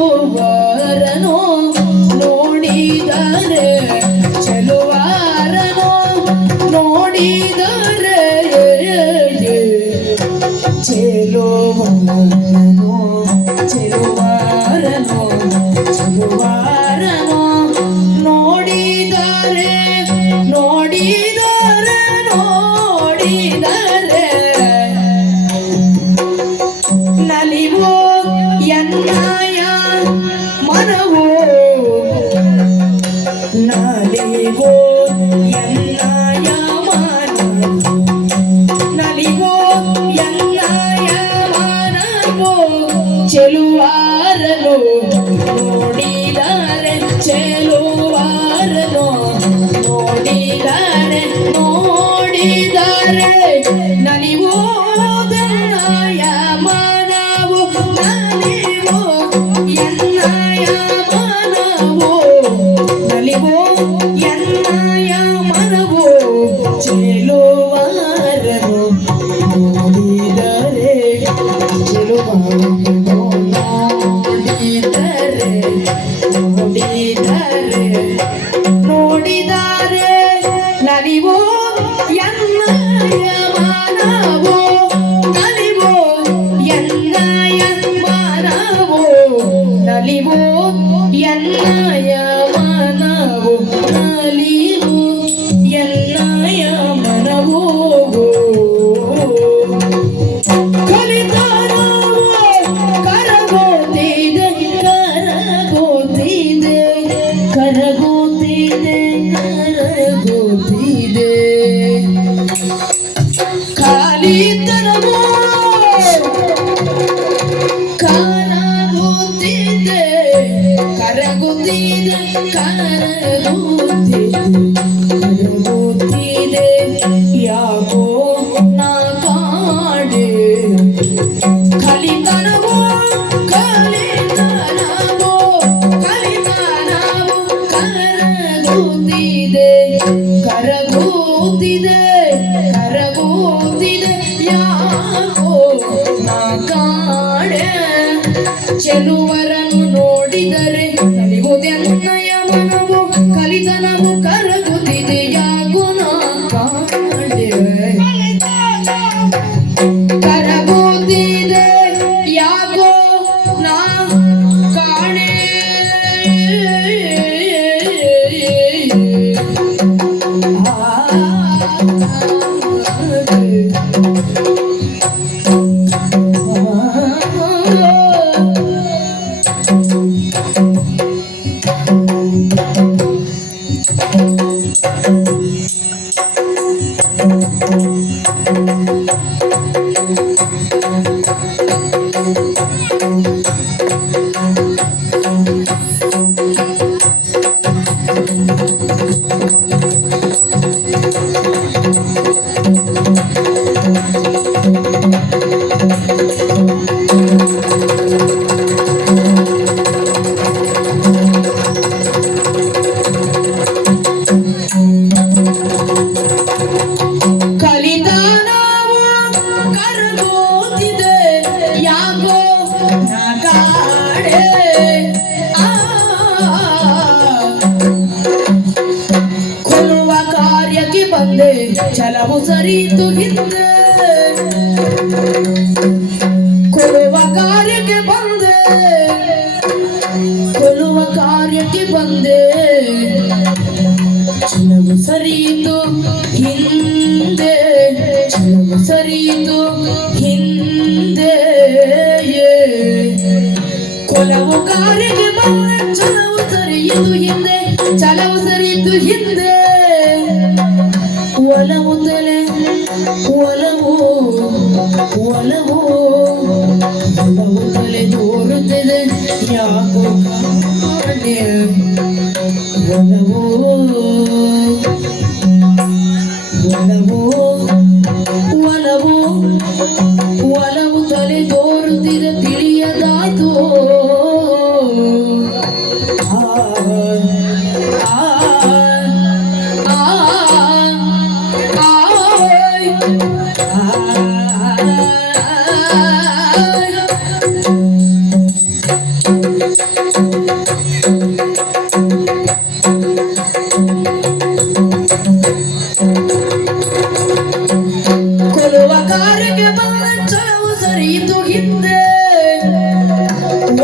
ಚೆಲುವಾರನೋ ನೋಡಿದರೆ ಚೆಲುವಾರನೋ ನೋಡಿದರೆ ಚೆಲುವಾರನೋ ಚೆಲುವಾರನೋ ಚೆಲುವಾರನೋ ನೋಡಿದರೆ ನೋಡಿದರೆ ನೋಡಿದರೆ ನಲಿವೋ ಎನ್ನಯ ಮನವೋ ನಲಿವೋ ಎನ್ನಯ ಮನ ನಲಿವೋ ಎನ್ನಯ ಮನವೋ ಚೆಲುವಾರನು ನೋಡಿದರೆ ಚೆಲುವಾರನು ನೋಡಿದರೆ ನೋಡಿದರೆ ನಲಿವೋ ಎನ್ನಯ ಮನವೋ ನಲಿವೋ ಎನ್ನಯ ಮನವೋ ನಲಿವೋ ಎನ್ನಯ ಮನವೋ ಚೆಲುವಾರನು ನೋಡಿದರೆ ಚೆಲುವಾರನು ನೋಡಿದರೆ ನೋಡಿದರೆ ನೋಡಿದರೆ ನಲಿವೋ ಎನ್ನಯ ಮನವೋ ನಲಿವೋ ಎನ್ನಯ ಮನವೋ ನಲಿವೋ ಎನ್ನಯ ಮನವೋ ನಲಿವೋ ಎನ್ನಯ ಮನವೋ ಕಲಿತಾರೋ ಕರಗೋತಿದೆ ಕರಗೋತಿದೆ ಕರಗೋತಿದೆ ಕರಗೋತಿದೆ ಖಾಲಿತನವೋ ಕರಗುತ್ತಿದೆ ಕರಗುತ್ತಿದೆ ಕರಗುತ್ತಿದೆ ಕರಗುತ್ತಿದೆ ಯಾಕೋ ನಾ ಕಾಡೆ ಕಲಿತನವೋ ಕಲಿತನವೋ ಕಲಿತನವೋ ಕರಗುತ್ತಿದೆ ಕರಗುತ್ತಿದೆ ಕರಗುತ್ತಿದೆ ಯಾಕೋ ನಾ ಕಾಡೆ ಚೆಲುವರನ್ನು ನೋಡಿದರೆ ನಲಿವುದೆನ್ನಯ ಮನವೋ ಕಲಿತನವು ಕರಗುತ್ತಿದೆ ಯಾಕೋ ನಾ ಕಾಡೆ ಕರಗುತ್ತಿದೆ ಯಾಕೋ ನಾ ಕಾಣೆ ಛಲವು ಸರಿತು ಹಿಂದೆ ಕೊಡುವ ಕಾರ್ಯಕ್ಕೆ ಬಂದೆ ಕೊಡುವ ಕಾರ್ಯಕ್ಕೆ ಬಂದೆ ಛಲವು ಸರಿತು ಹಿಂದೆ ಛಲವು ಸರಿತು ಹಿಂದೆ ಕೊಲವು ಕಾರ್ಯಕ್ಕೆ ಬಂದೆ ಛಲವು ಸರಿಯಿತು ಹಿಂದೆ ಛಲವು ಸರಿಯಿತು ಹಿಂದೆ ಒಲವು ತಲೆ ಒಲವು ಒಲವು ಒಲವು ತಲೆ ತೋರುತ್ತಿದೆ ಯಾಕೋ ಕಾಣೆ ಒಲವು ಒಲವು ಒಲವು ಒಲವು ತಲೆ ತೋರುತ್ತಿದೆ ತಿಳಿಯದಾಯ್ತು ತೋರುತ್ತಿದೆ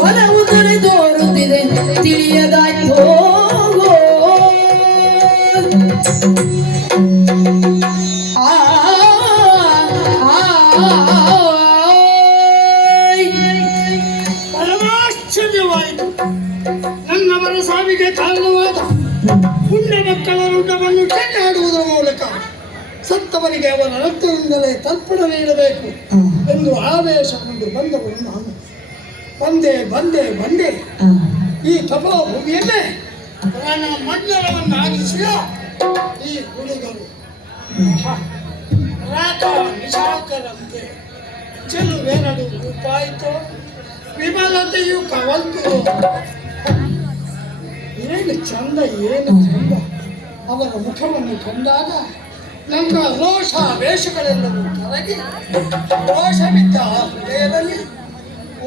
ಒಲವು ತೊರೆ ತೋರುತ್ತಿದೆ ತಿಳಿಯದಾಯ್ತು ಪರಮಾಶ್ಚರ್ಯವಾಯಿತು. ನನ್ನವರ ಸಾವಿಗೆ ಕಾರಣವಾದ ಪುಣ್ಯ ಮಕ್ಕಳ ಋಣವನ್ನು ಕೊಂಡಾಡುವುದರ ಮೂಲಕ ಸತ್ತವರಿಗೆ ಅವರ ರಕ್ತದಿಂದಲೇ ತರ್ಪಣ ನೀಡಬೇಕು ಎಂದು ಆವೇಶಗೊಂಡು ಬಂದವರು ನಾನು. ಬಂದೆ ಈ ತಪೋಭೂಮಿಯಲ್ಲೇ ನನ್ನ ಮಂಡಲವನ್ನಾಗಿಸಿದ ಈ ಹುಡುಗರು ರಾಕ ನಿಶಾಕರಂತೆ ಚೆಲುವೆರಡು ರೂಪಾಯಿತು, ವಿಮಲತೆಯು ಕವಲ್ತು. ಏನು ಚಂದ, ಏನು ಚಂದ! ಅವರ ಮುಖವನ್ನು ಕಂಡಾಗ ನನ್ನ ರೋಷ ವೇಷಗಳೆಲ್ಲವೂ ಕರಗಿ ರೋಷವಿದ್ದ ಹೃದಯದಲ್ಲಿ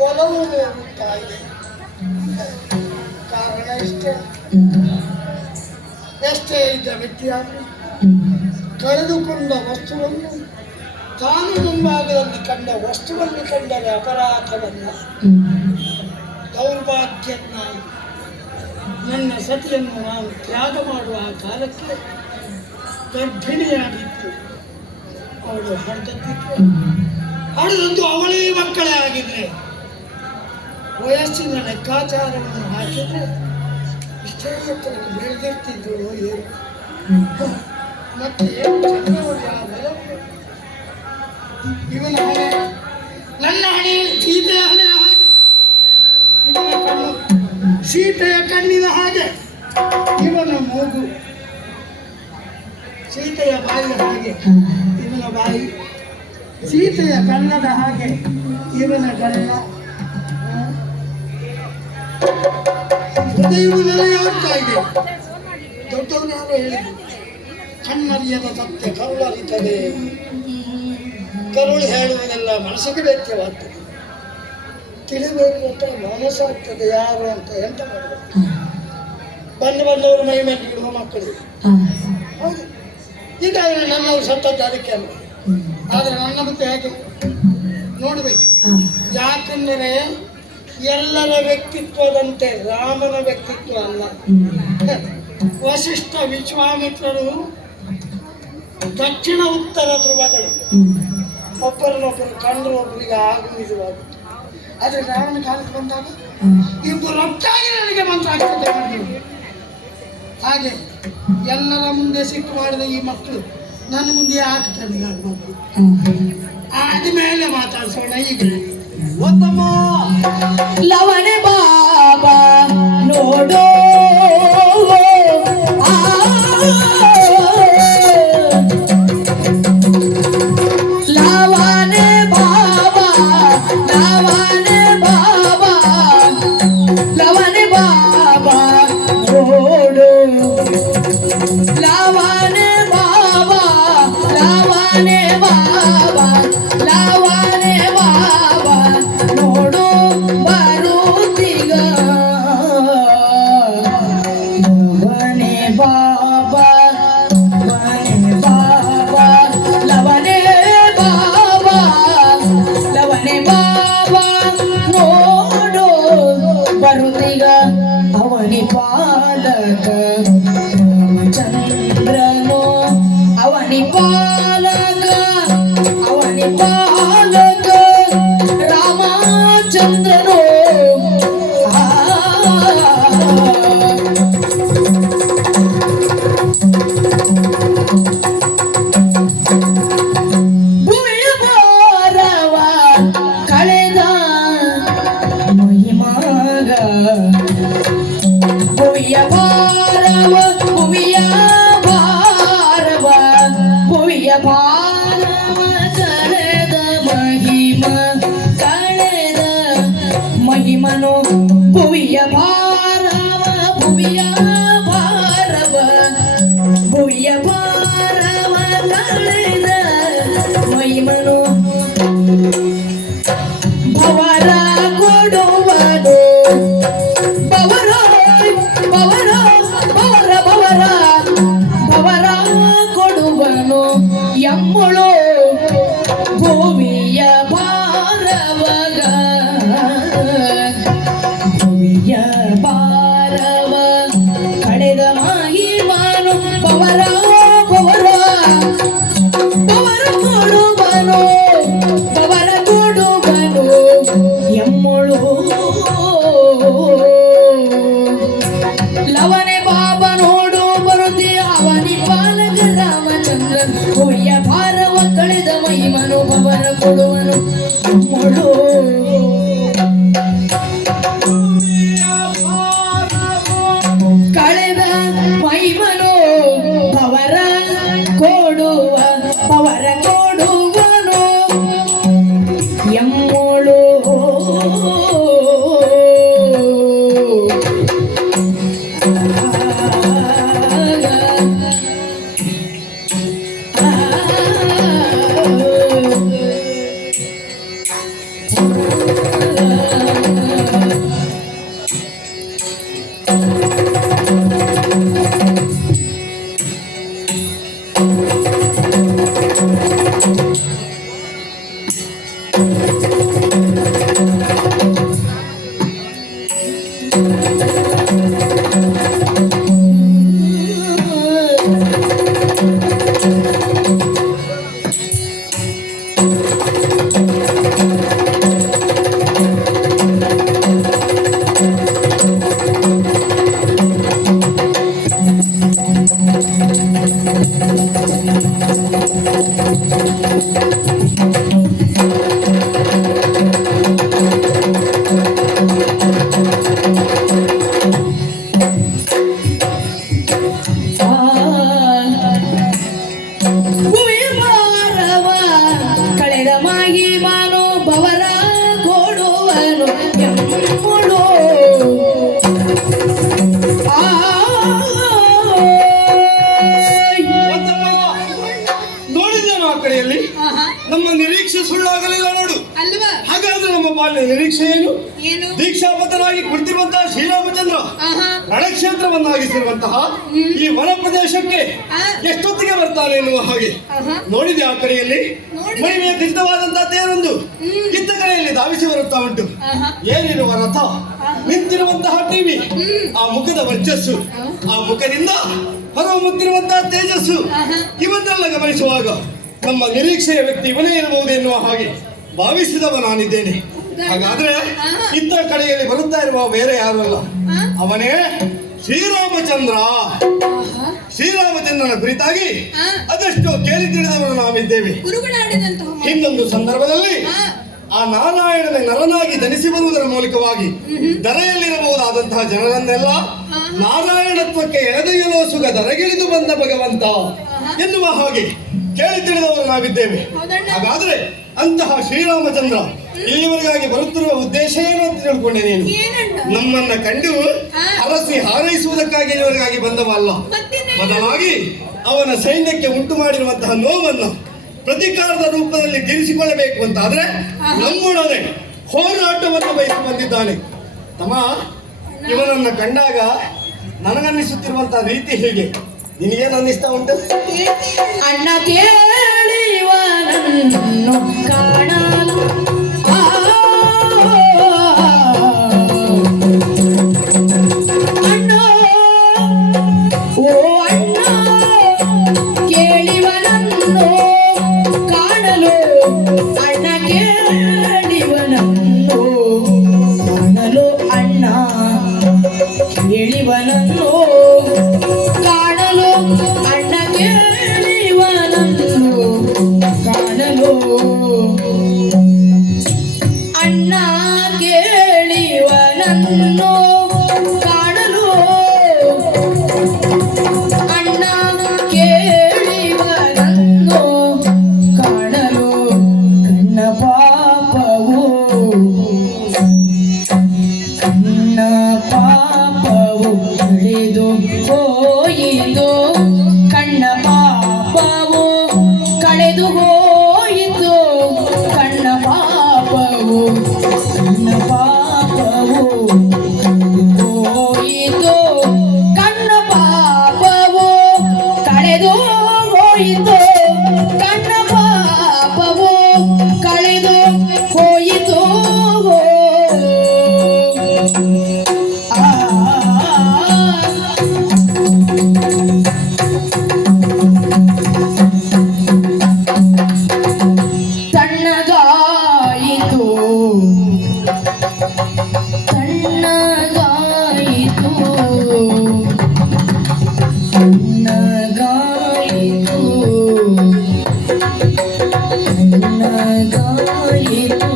ಒಲವು ಮೂಡುತ್ತಾ ಇದೆ. ಕಾರಣ ಎಷ್ಟೇ ಇದ್ದ ವ್ಯಕ್ತಿಯಾದರೂ ಕಳೆದುಕೊಂಡ ವಸ್ತುವನ್ನು ತಾನು ಮುಂಭಾಗದಲ್ಲಿ ಕಂಡ ವಸ್ತುವನ್ನು ಕಂಡರೆ ಅಪರಾಧವಲ್ಲ, ದೌರ್ಭಾಗ್ಯನ್ನಾಗಿ ನನ್ನ ಸತಿಯನ್ನು ನಾನು ತ್ಯಾಗ ಮಾಡುವ ಕಾಲಕ್ಕೆ ಗರ್ಭಿಣಿಯಾಗಿತ್ತು. ಅವಳು ಹಡೆದದ್ದು ಅವಳೇ ಮಕ್ಕಳೇ ಆಗಿದ್ರೆ, ವಯಸ್ಸಿನ ಲೆಕ್ಕಾಚಾರವನ್ನು ಹಾಕಿದ್ರೆ ಇಷ್ಟೇ ಎತ್ತರಕ್ಕೆ ಬೆಳೆದಿರ್ತಿದ್ರು ಏನು. ಮತ್ತೆ ಇವನ ಹಣೆ, ನನ್ನ ಹಣೆಯಲ್ಲಿ ಸೀತೆಯ ಹಣೆಯ ಹಾಗೆ, ಇವನ ಕಣ್ಣು ಸೀತೆಯ ಕಣ್ಣಿನ ಹಾಗೆ, ಇವನ ಮೂಗು ಸೀತೆಯ ಬಾಯಿಯ ಹಾಗೆ, ಇವನ ಬಾಯಿ ಸೀತೆಯ ಕನ್ನದ ಹಾಗೆ, ಇವನ ಗಲ್ಲ. ಹೃದಯವು ನೆಲೆಯಾಗ್ತಾ ಇದೆ. ದೊಡ್ಡವರು ಯಾರು ಹೇಳಿದ್ರು, ಕಣ್ಣರಿಯದ ಸತ್ಯ ಕರುಳರಿತದೆ. ಕರುಳು ಹೇಳುವುದೆಲ್ಲ ಮನಸ್ಸಿಗೆ ವ್ಯತ್ಯವಾಗ್ತದೆ. ತಿಳಿಬೇಕು ಅಂತ ಮನಸ್ಸಾಗ್ತದೆ ಯಾರು ಅಂತ ಎಂತ ಮಾಡಬೇಕು. ಬಂದವರು ಮೈ ಮೇಲೆ ಇಡುವ ಮಕ್ಕಳು ಹೌದು. ಈಗಾಗಲೇ ನನ್ನವರು ಸತ್ತದ್ದು ಅದಕ್ಕೆ ಅಲ್ಲ, ಆದರೆ ನನ್ನ ಮತ್ತೆ ಹೇಗೆ ನೋಡಬೇಕು. ಯಾಕೆಂದರೆ ಎಲ್ಲರ ವ್ಯಕ್ತಿತ್ವದಂತೆ ರಾಮನ ವ್ಯಕ್ತಿತ್ವ ಅಲ್ಲ. ವಸಿಷ್ಠ ವಿಶ್ವಾಮಿತ್ರರು ದಕ್ಷಿಣ ಉತ್ತರ ಧ್ರುವಗಳು, ಒಬ್ಬರನ್ನೊಬ್ಬರು ಕಂಡು ಒಬ್ಬರಿಗೆ ಆಗುವುದಾಗುತ್ತೆ. ಆದರೆ ರಾಮನ ಕಾಲಕ್ಕೆ ಬಂದಾಗ ಇಬ್ಬರು ಒಟ್ಟಾಗಿ ನನಗೆ ಮಂತ್ರ ಆಗ್ತದೆ. ಹಾಗೆ ಎಲ್ಲರ ಮುಂದೆ ಸಿಟ್ಟು ಮಾಡಿದ ಈ ಮಕ್ಕಳು ನನ್ನ ಮುಂದೆ ಆಗ್ತದೆ ಆಗ್ಬೋದು. ಆದ್ಮೇಲೆ ಮಾತಾಡ್ಸೋಣ. ಈಗ ಒತ್ತಮ್ಮ ಲವಣೆ ಬಾಬಾ ನೋಡೋ ಲವಣೆ ಬಾಬಾ, ಲವಣೆ ಬಾಬಾ, ಲವಣೆ ಬಾಬಾ ನೋಡು, ಲವಣೆ ಬಾಬಾ, ಲವಣೆ ಬಾಬಾ, ಲವಣೆ ಬಾಬಾ ನೋಡು ಬರುತ್ತೀಗ. ಲವಣೆ ಬಾಬಾ, ಲವಣೆ ಬಾಬಾ, ಲವಣೆ ಬಾಬಾ, ಲವಣೆ ಬಾಬಾ ನೋಡು ಬರುತ್ತೀಗ. ಅವನಿ ಪಾಲಕ ರಾಮಚಂದ್ರನು, ಅವನಿ ಪಾಲಕ, ಅವನಿ ಪಾಲಕ ರಾಮಚಂದ್ರನು. ಭೂಮಿಯ ಭಾರವ ಕಳೆದ ಮಹಿಮಾಗ, ಭುವಿಯ ಭಾರವ, ಭುವಿಯ ಭಾರವ, ಭುವಿಯ ಭಾರವ ಕಳೆದ ಮಹಿಮ, ಕಳೆದ ಮಹಿಮನು. ಭುವಿಯ ಭಾರವ, ಭುವಿಯ ಭಾರವ, ಭುವಿಯ ಭಾರವ ಕಳೆದ ಮಹಿಮನು. ಭವರ ಕೊಡುವನು, ಬವರ ಬವರ ಬವರ ಬವರ ಬವರ ಕೊಡುವನು ಎಮ್ಮಳು ಭೂಮಿಯ ಭಾರವಗ. ಸಾಮಾನ್ಯ ನಿರೀಕ್ಷೆ ಏನು? ಏನು? ದೀಕ್ಷಾಬದ್ಧನಾಗಿ ಕುಳಿತಿರುವಂತಹ ಶ್ರೀರಾಮಚಂದ್ರ ರಣಕ್ಷೇತ್ರವನ್ನಾಗಿಸಿರುವಂತಹ ಈ ವನ ಪ್ರದೇಶಕ್ಕೆ ಎಷ್ಟೊತ್ತಿಗೆ ಬರ್ತಾನೆ ಎನ್ನುವ ಹಾಗೆ ನೋಡಿದೆ. ಆ ಕಡೆಯಲ್ಲಿ ಮಹಿಮೆಯ ಖಚಿತವಾದಂತಹ ತೇರೊಂದು ಇದ್ದ ಕಡೆಯಲ್ಲಿ ಧಾವಿಸಿ ಬರುತ್ತಾ ಉಂಟು. ಏನಿರುವ ರಥ, ನಿಂತಿರುವಂತಹ ಟಿವಿ, ಆ ಮುಖದ ವರ್ಚಸ್ಸು, ಆ ಮುಖದಿಂದ ಹೊರಹೊಮ್ಮುತ್ತಿರುವಂತಹ ತೇಜಸ್ಸು, ಇವನ್ನೆಲ್ಲ ಗಮನಿಸುವಾಗ ನಮ್ಮ ನಿರೀಕ್ಷೆಯ ವ್ಯಕ್ತಿ ಇವನೇ ಇರಬಹುದು ಎನ್ನುವ ಹಾಗೆ ಭಾವಿಸಿದವ ನಾನಿದ್ದೇನೆ. ಹಾಗಾದ್ರೆ ಇತ್ತ ಕಡೆಯಲ್ಲಿ ಬರುತ್ತಾ ಇರುವ ಬೇರೆ ಯಾರು ಅಲ್ಲ, ಅವನೇ ಶ್ರೀರಾಮಚಂದ್ರ. ಶ್ರೀರಾಮಚಂದ್ರನ ಕುರಿತಾಗಿ ಅದೆಷ್ಟೋ ಕೇಳಿ ತಿಳಿದವರು ನಾವಿದ್ದೇವೆ. ಇನ್ನೊಂದು ಸಂದರ್ಭದಲ್ಲಿ ಆ ನಾರಾಯಣನ ನರನಾಗಿ ಧರಿಸಿ ಬರುವುದರ ಮೂಲಕವಾಗಿ ಧರೆಯಲ್ಲಿರಬಹುದಾದಂತಹ ಜನರನ್ನೆಲ್ಲ ನಾರಾಯಣತ್ವಕ್ಕೆ ಎಳೆದೊಯ್ಯಲೋ ಸುಖ ದರಗಿಳಿದು ಬಂದ ಭಗವಂತ ಎನ್ನುವ ಹಾಗೆ ಕೇಳಿ ತಿಳಿದವರು ನಾವಿದ್ದೇವೆ. ಹಾಗಾದ್ರೆ ಅಂತಹ ಶ್ರೀರಾಮಚಂದ್ರ ಇಲ್ಲಿವರೆಗಾಗಿ ಬರುತ್ತಿರುವ ಉದ್ದೇಶ ಏನು ಅಂತ ತಿಳ್ಕೊಂಡೆ ನೀನು? ನಮ್ಮನ್ನ ಕಂಡು ಅರಸಿ ಹಾರೈಸುವುದಕ್ಕಾಗಿ ಇಲ್ಲಿವರೆಗಾಗಿ ಬಂದವಲ್ಲ, ಬದಲಾಗಿ ಅವನ ಸೈನ್ಯಕ್ಕೆ ಉಂಟು ಮಾಡಿರುವಂತಹ ನೋವನ್ನು ಪ್ರತಿಕಾರದ ರೂಪದಲ್ಲಿ ತೀರಿಸಿಕೊಳ್ಳಬೇಕು ಅಂತ ಆದ್ರೆ ನಮ್ಮೊಡನೆ ಹೋರಾಟವನ್ನು ಬಯಸಿ ಬಂದಿದ್ದಾನೆ. ತಮ್ಮ, ಇವನನ್ನ ಕಂಡಾಗ ನನಗನ್ನಿಸುತ್ತಿರುವಂತಹ ರೀತಿ ಹೇಗೆ? ನಿನಗೇನು ಅನ್ನಿಸ್ತಾ ಉಂಟು? ಅಣ್ಣ ಕೇಳಿವನನ್ನು ಕಾಣಲು ಅಣ್ಣ, ಓ ಅಣ್ಣ ಕೇಳಿವನನ್ನು ಕಾಣಲು, ಅಣ್ಣ ಕೇಳಿವನನ್ನು ಕಾಣಲು, ಅಣ್ಣ ಕೇಳಿವನನ್ನು ಕಾಣಲು, ಅಣ್ಣ ಕೇಳಿವನನ್ನು ಕಾಣಲು, ಅಣ್ಣ ಕೇಳಿವನನ್ನು ಕಾಣಲು, ಅಣ್ಣ ಕೇಳಿವನನ್ನು ಕಾಣಲು, ಕಣ್ಣ ಪಾಪವು, ಕಣ್ಣ ಪಾಪವು ಕಳೆದು ಹೋಯಿತು, ಕಣ್ಣ ಪಾಪವು ಕಳೆದು ಹೋಯಿತು, ಕಣ್ಣ ಪಾಪವು, ಕಣ್ಣ ಪಾಪವು ಹೋಯಿತು, ಕಣ್ಣ ಪಾಪವು ಕಳೆದು ಹೋಯಿತು, ಕಣ್ಣ ಪಾಪವು ಕಳೆದು ಹೋಯಿತು. ತಣ್ಣಗಾಯಿತು, ತಣ್ಣಗಾಯಿತು, ತಣ್ಣಗಾಯಿತು, ತಣ್ಣಗಾಯಿತು,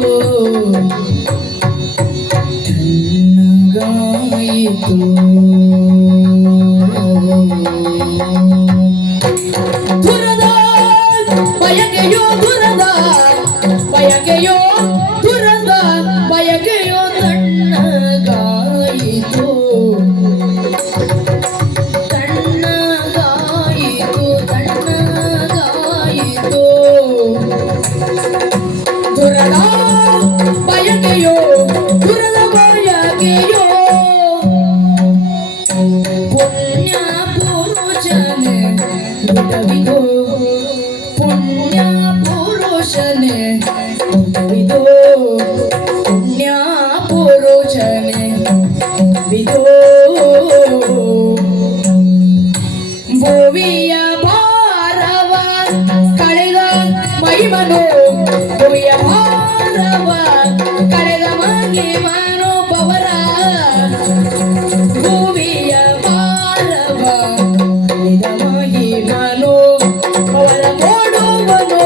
ತಣ್ಣಗಾಯಿತು. ದುರದ ಬಯಕೆಯೋ, ದುರದ ಬಯಕೆಯೋ, ದುರದ ಬಯಕೆಯೋ ತಣ್ಣಗಾಯಿತು, ತಣ್ಣಗಾಯಿತು, ತಣ್ಣಗಾಯಿತು. ದುರದ ಬಯಕೆಯೋ, ದುರದ ಬಯಕೆಯೋ, ಪುಣ್ಯ ಪುರುಷನೇ ಬಿಡವಿದು, ಪುಣ್ಯ ಪುರುಷನೇ ಬಿಡವಿದು, ಪುಣ್ಯ ಪುರುಷನೇ ಬಿಡು. ಭುವಿಯ ಭಾರವ ಕಳೆದ ಮಹಿಮನು, ಭುವಿಯ ಭಾರವ ಕಳೆದ ಮಹಿಮನು ಪವರ, ಭುವಿಯ ಭಾರವ ಕಳೆದ ಮಹಿಮನು ಪವರ ಕೊಡುವನು,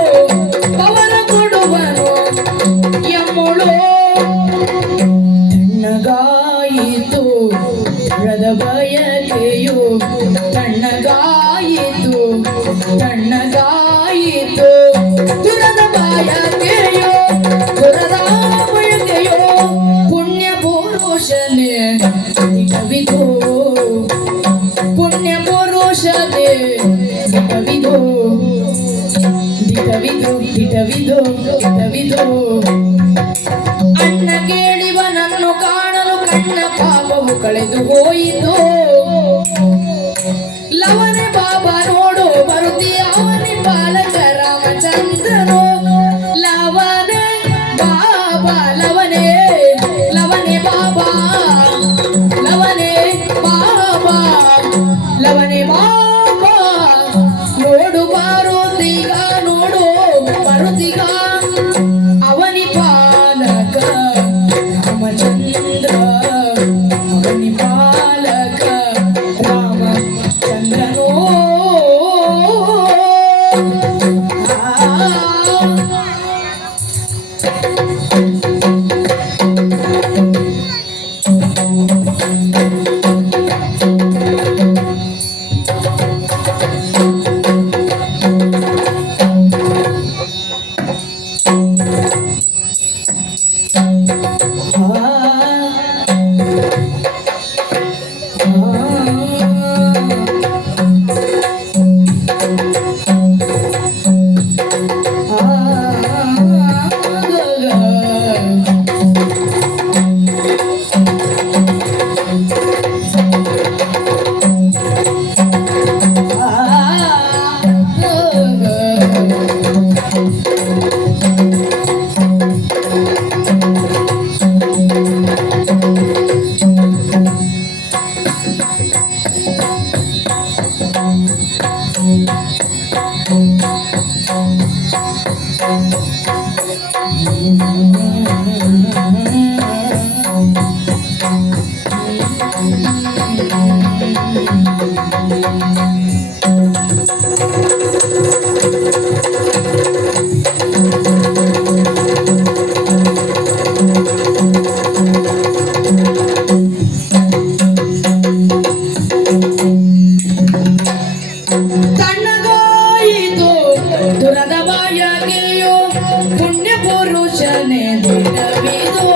ಪವರ ಕೊಡುವನು ಎಮ್ಮುಳು. ತಣ್ಣಗಾಯಿತು ರದ ಬಯಕೆಯು, ತಣ್ಣಗಾಯಿತು, ತಣ್ಣಗಾಯಿತು, ದುರದ ಬಯಕೆಯೋ, ದುರದ ಬಯಕೆಯೋ, ಪುಣ್ಯ ಪುರುಷನೇ ಕವಿದು, ಪುಣ್ಯ ಪುರುಷನೇ ಕವಿದು, ದಿಟವಿದು, ದಿಟವಿದು, ದಿಟವಿದು. ಅಣ್ಣ ಲವನನ್ನು ಕಾಣಲು ಕಣ್ಣ ಪಾಪವು ಕಳೆದು ಹೋಯಿತು. ಲವನೆ ಬಾಬಾ ನೋಡು ಬರುತ್ತೀಯ ಅವನಿ ಬಾಲಕ ರಾಮಚಂದ್ರನು. ಲವನೆ ಬಾಬಾ ಲವನೆ ಲವನೆ ಬಾಬಾ ಲವನೆ ಬಾಬಾ ಲವನೆ ಬಾಬಾ ನೋಡು ಬರುತ್ತೀಗ ನೋಡು ಬರುತ್ತೀಗ ಅವನಿ ಪಾಲಕ ರಾಮಚಂದ್ರ ಅವನಿ ಪಾಲಕ ರಾಮಚಂದ್ರನೋ. ತಣ್ಣಗಾಯಿತು ದುರದ ಬಾಯಾಗೆಯೋ ಪುಣ್ಯ ಪುರುಷನೇ ದಿನವಿದು.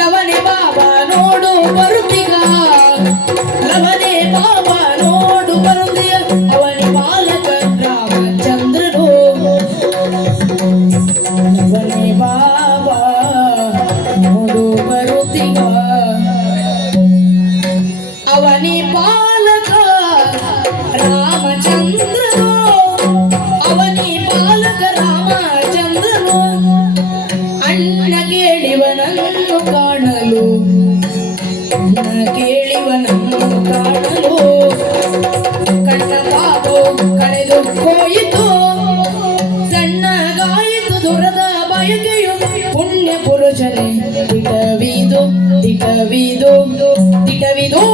ಲವನೆ ಬಾಬಾ ನೋಡು ಬರುತ್ತೀಗ ಲವನೆ ಬಾಬಾ ನೋಡು ಬರುತ್ತೀಯ ಅವನಿ ಬಾಲಕ ರಾಮಚಂದ್ರನು. ಲವನೆ ಬಾಬಾ ನೋಡು ಬರುತ್ತೀಗ ಅವನಿ ಪಾಲಕ ರಾಮಚಂದ್ರನು. ಅವನಿ ಪಾಲಕ ರಾಮಚಂದ್ರನು. ಅಣ್ಣ ಕೇಳಿವನನ್ನು ಕಾಣಲು ಅಣ್ಣ ಕೇಳಿವನನ್ನು ಕಾಣಲು ಕಣ್ಣ ಪಾಪವು ಕಳೆದು ಹೋಯಿತು. ಸಣ್ಣಗಾಯಿತು ದುರದ ಬಯಕೆಯು ಪುಣ್ಯ ಪುರುಷನೇ ದಿಟವಿದು ದಿಟವಿದು ದಿಟವಿದು.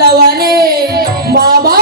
ಲವನೆ ಬಾಬಾ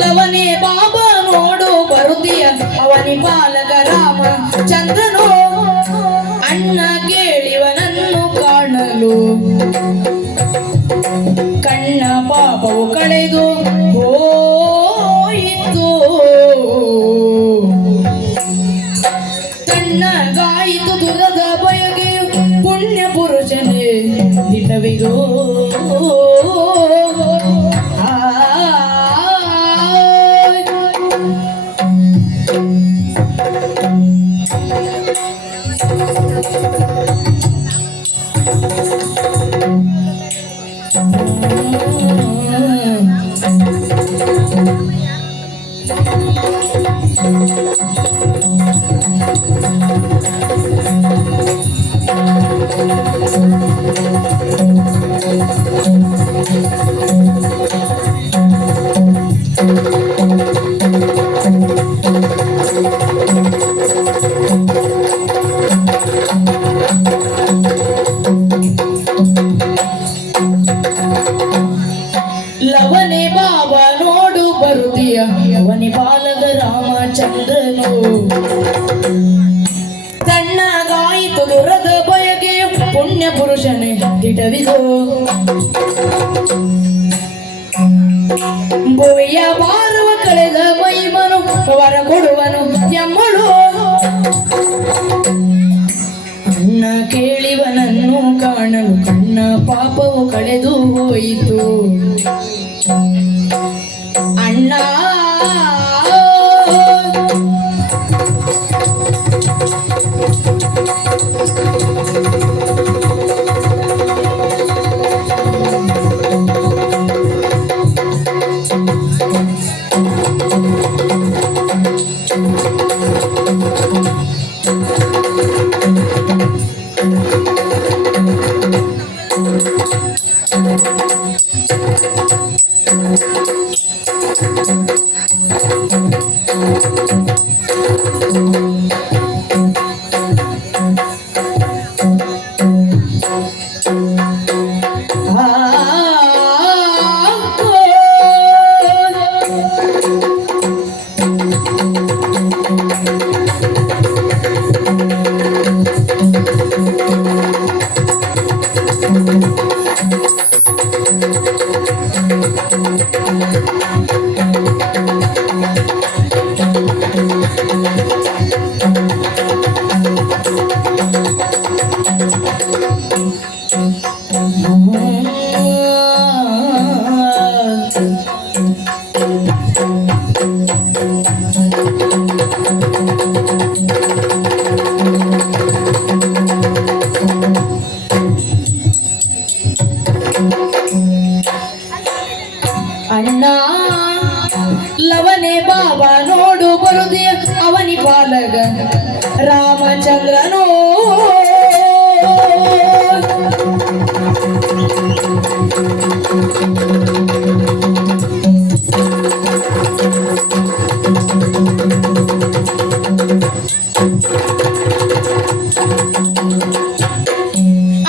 ಲವನೆ ಬಾಬಾ ನೋಡು ಬರುತ್ತೀಯ ಅವನಿ ಬಾಲಕ ರಾಮ ಚಂದ್ರನು. ಅಣ್ಣ ಕೇಳಿವನನ್ನು ಕಾಣಲು ಕಣ್ಣ ಪಾಪವು ಕಳೆದು ಹೋಯಿತು. ತಣ್ಣಗಾಯಿತು ದುರದ ಬಯಕೆಯು ಪುಣ್ಯ ಪುರುಷನೇ ದಿಟವಿದು. ಲವನೆ ಬಾಬಾ ನೋಡು ಬರುದಿಯ ಅವನಿ ಬಾಲಕ ರಾಮಚಂದ್ರನು. ತಣ್ಣಗಾಯಿತು ದುರದ ಬಯಕೆ ಪುಣ್ಯ ಪುರುಷನೇ ದಿಟವಿದು. ಭುವಿಯ ಭಾರವ ಕಳೆದ ಮೈಮನು ವರ ಕೊಡುವನು ಎಮ್ಮಳು. ಅಣ್ಣ ಕೇಳಿವನನ್ನು ಕಾಣಲು ಕಣ್ಣ ಪಾಪವು ಕಳೆದು ಹೋಯಿತು. ಅಣ್ಣ ಅಣ್ಣ ಲವನೆ ಬಾಬಾ ನೋಡು ಬರುದಿಯ ಅವನಿ ಬಾಲಗ ರಾಮಚಂದ್ರನೋ.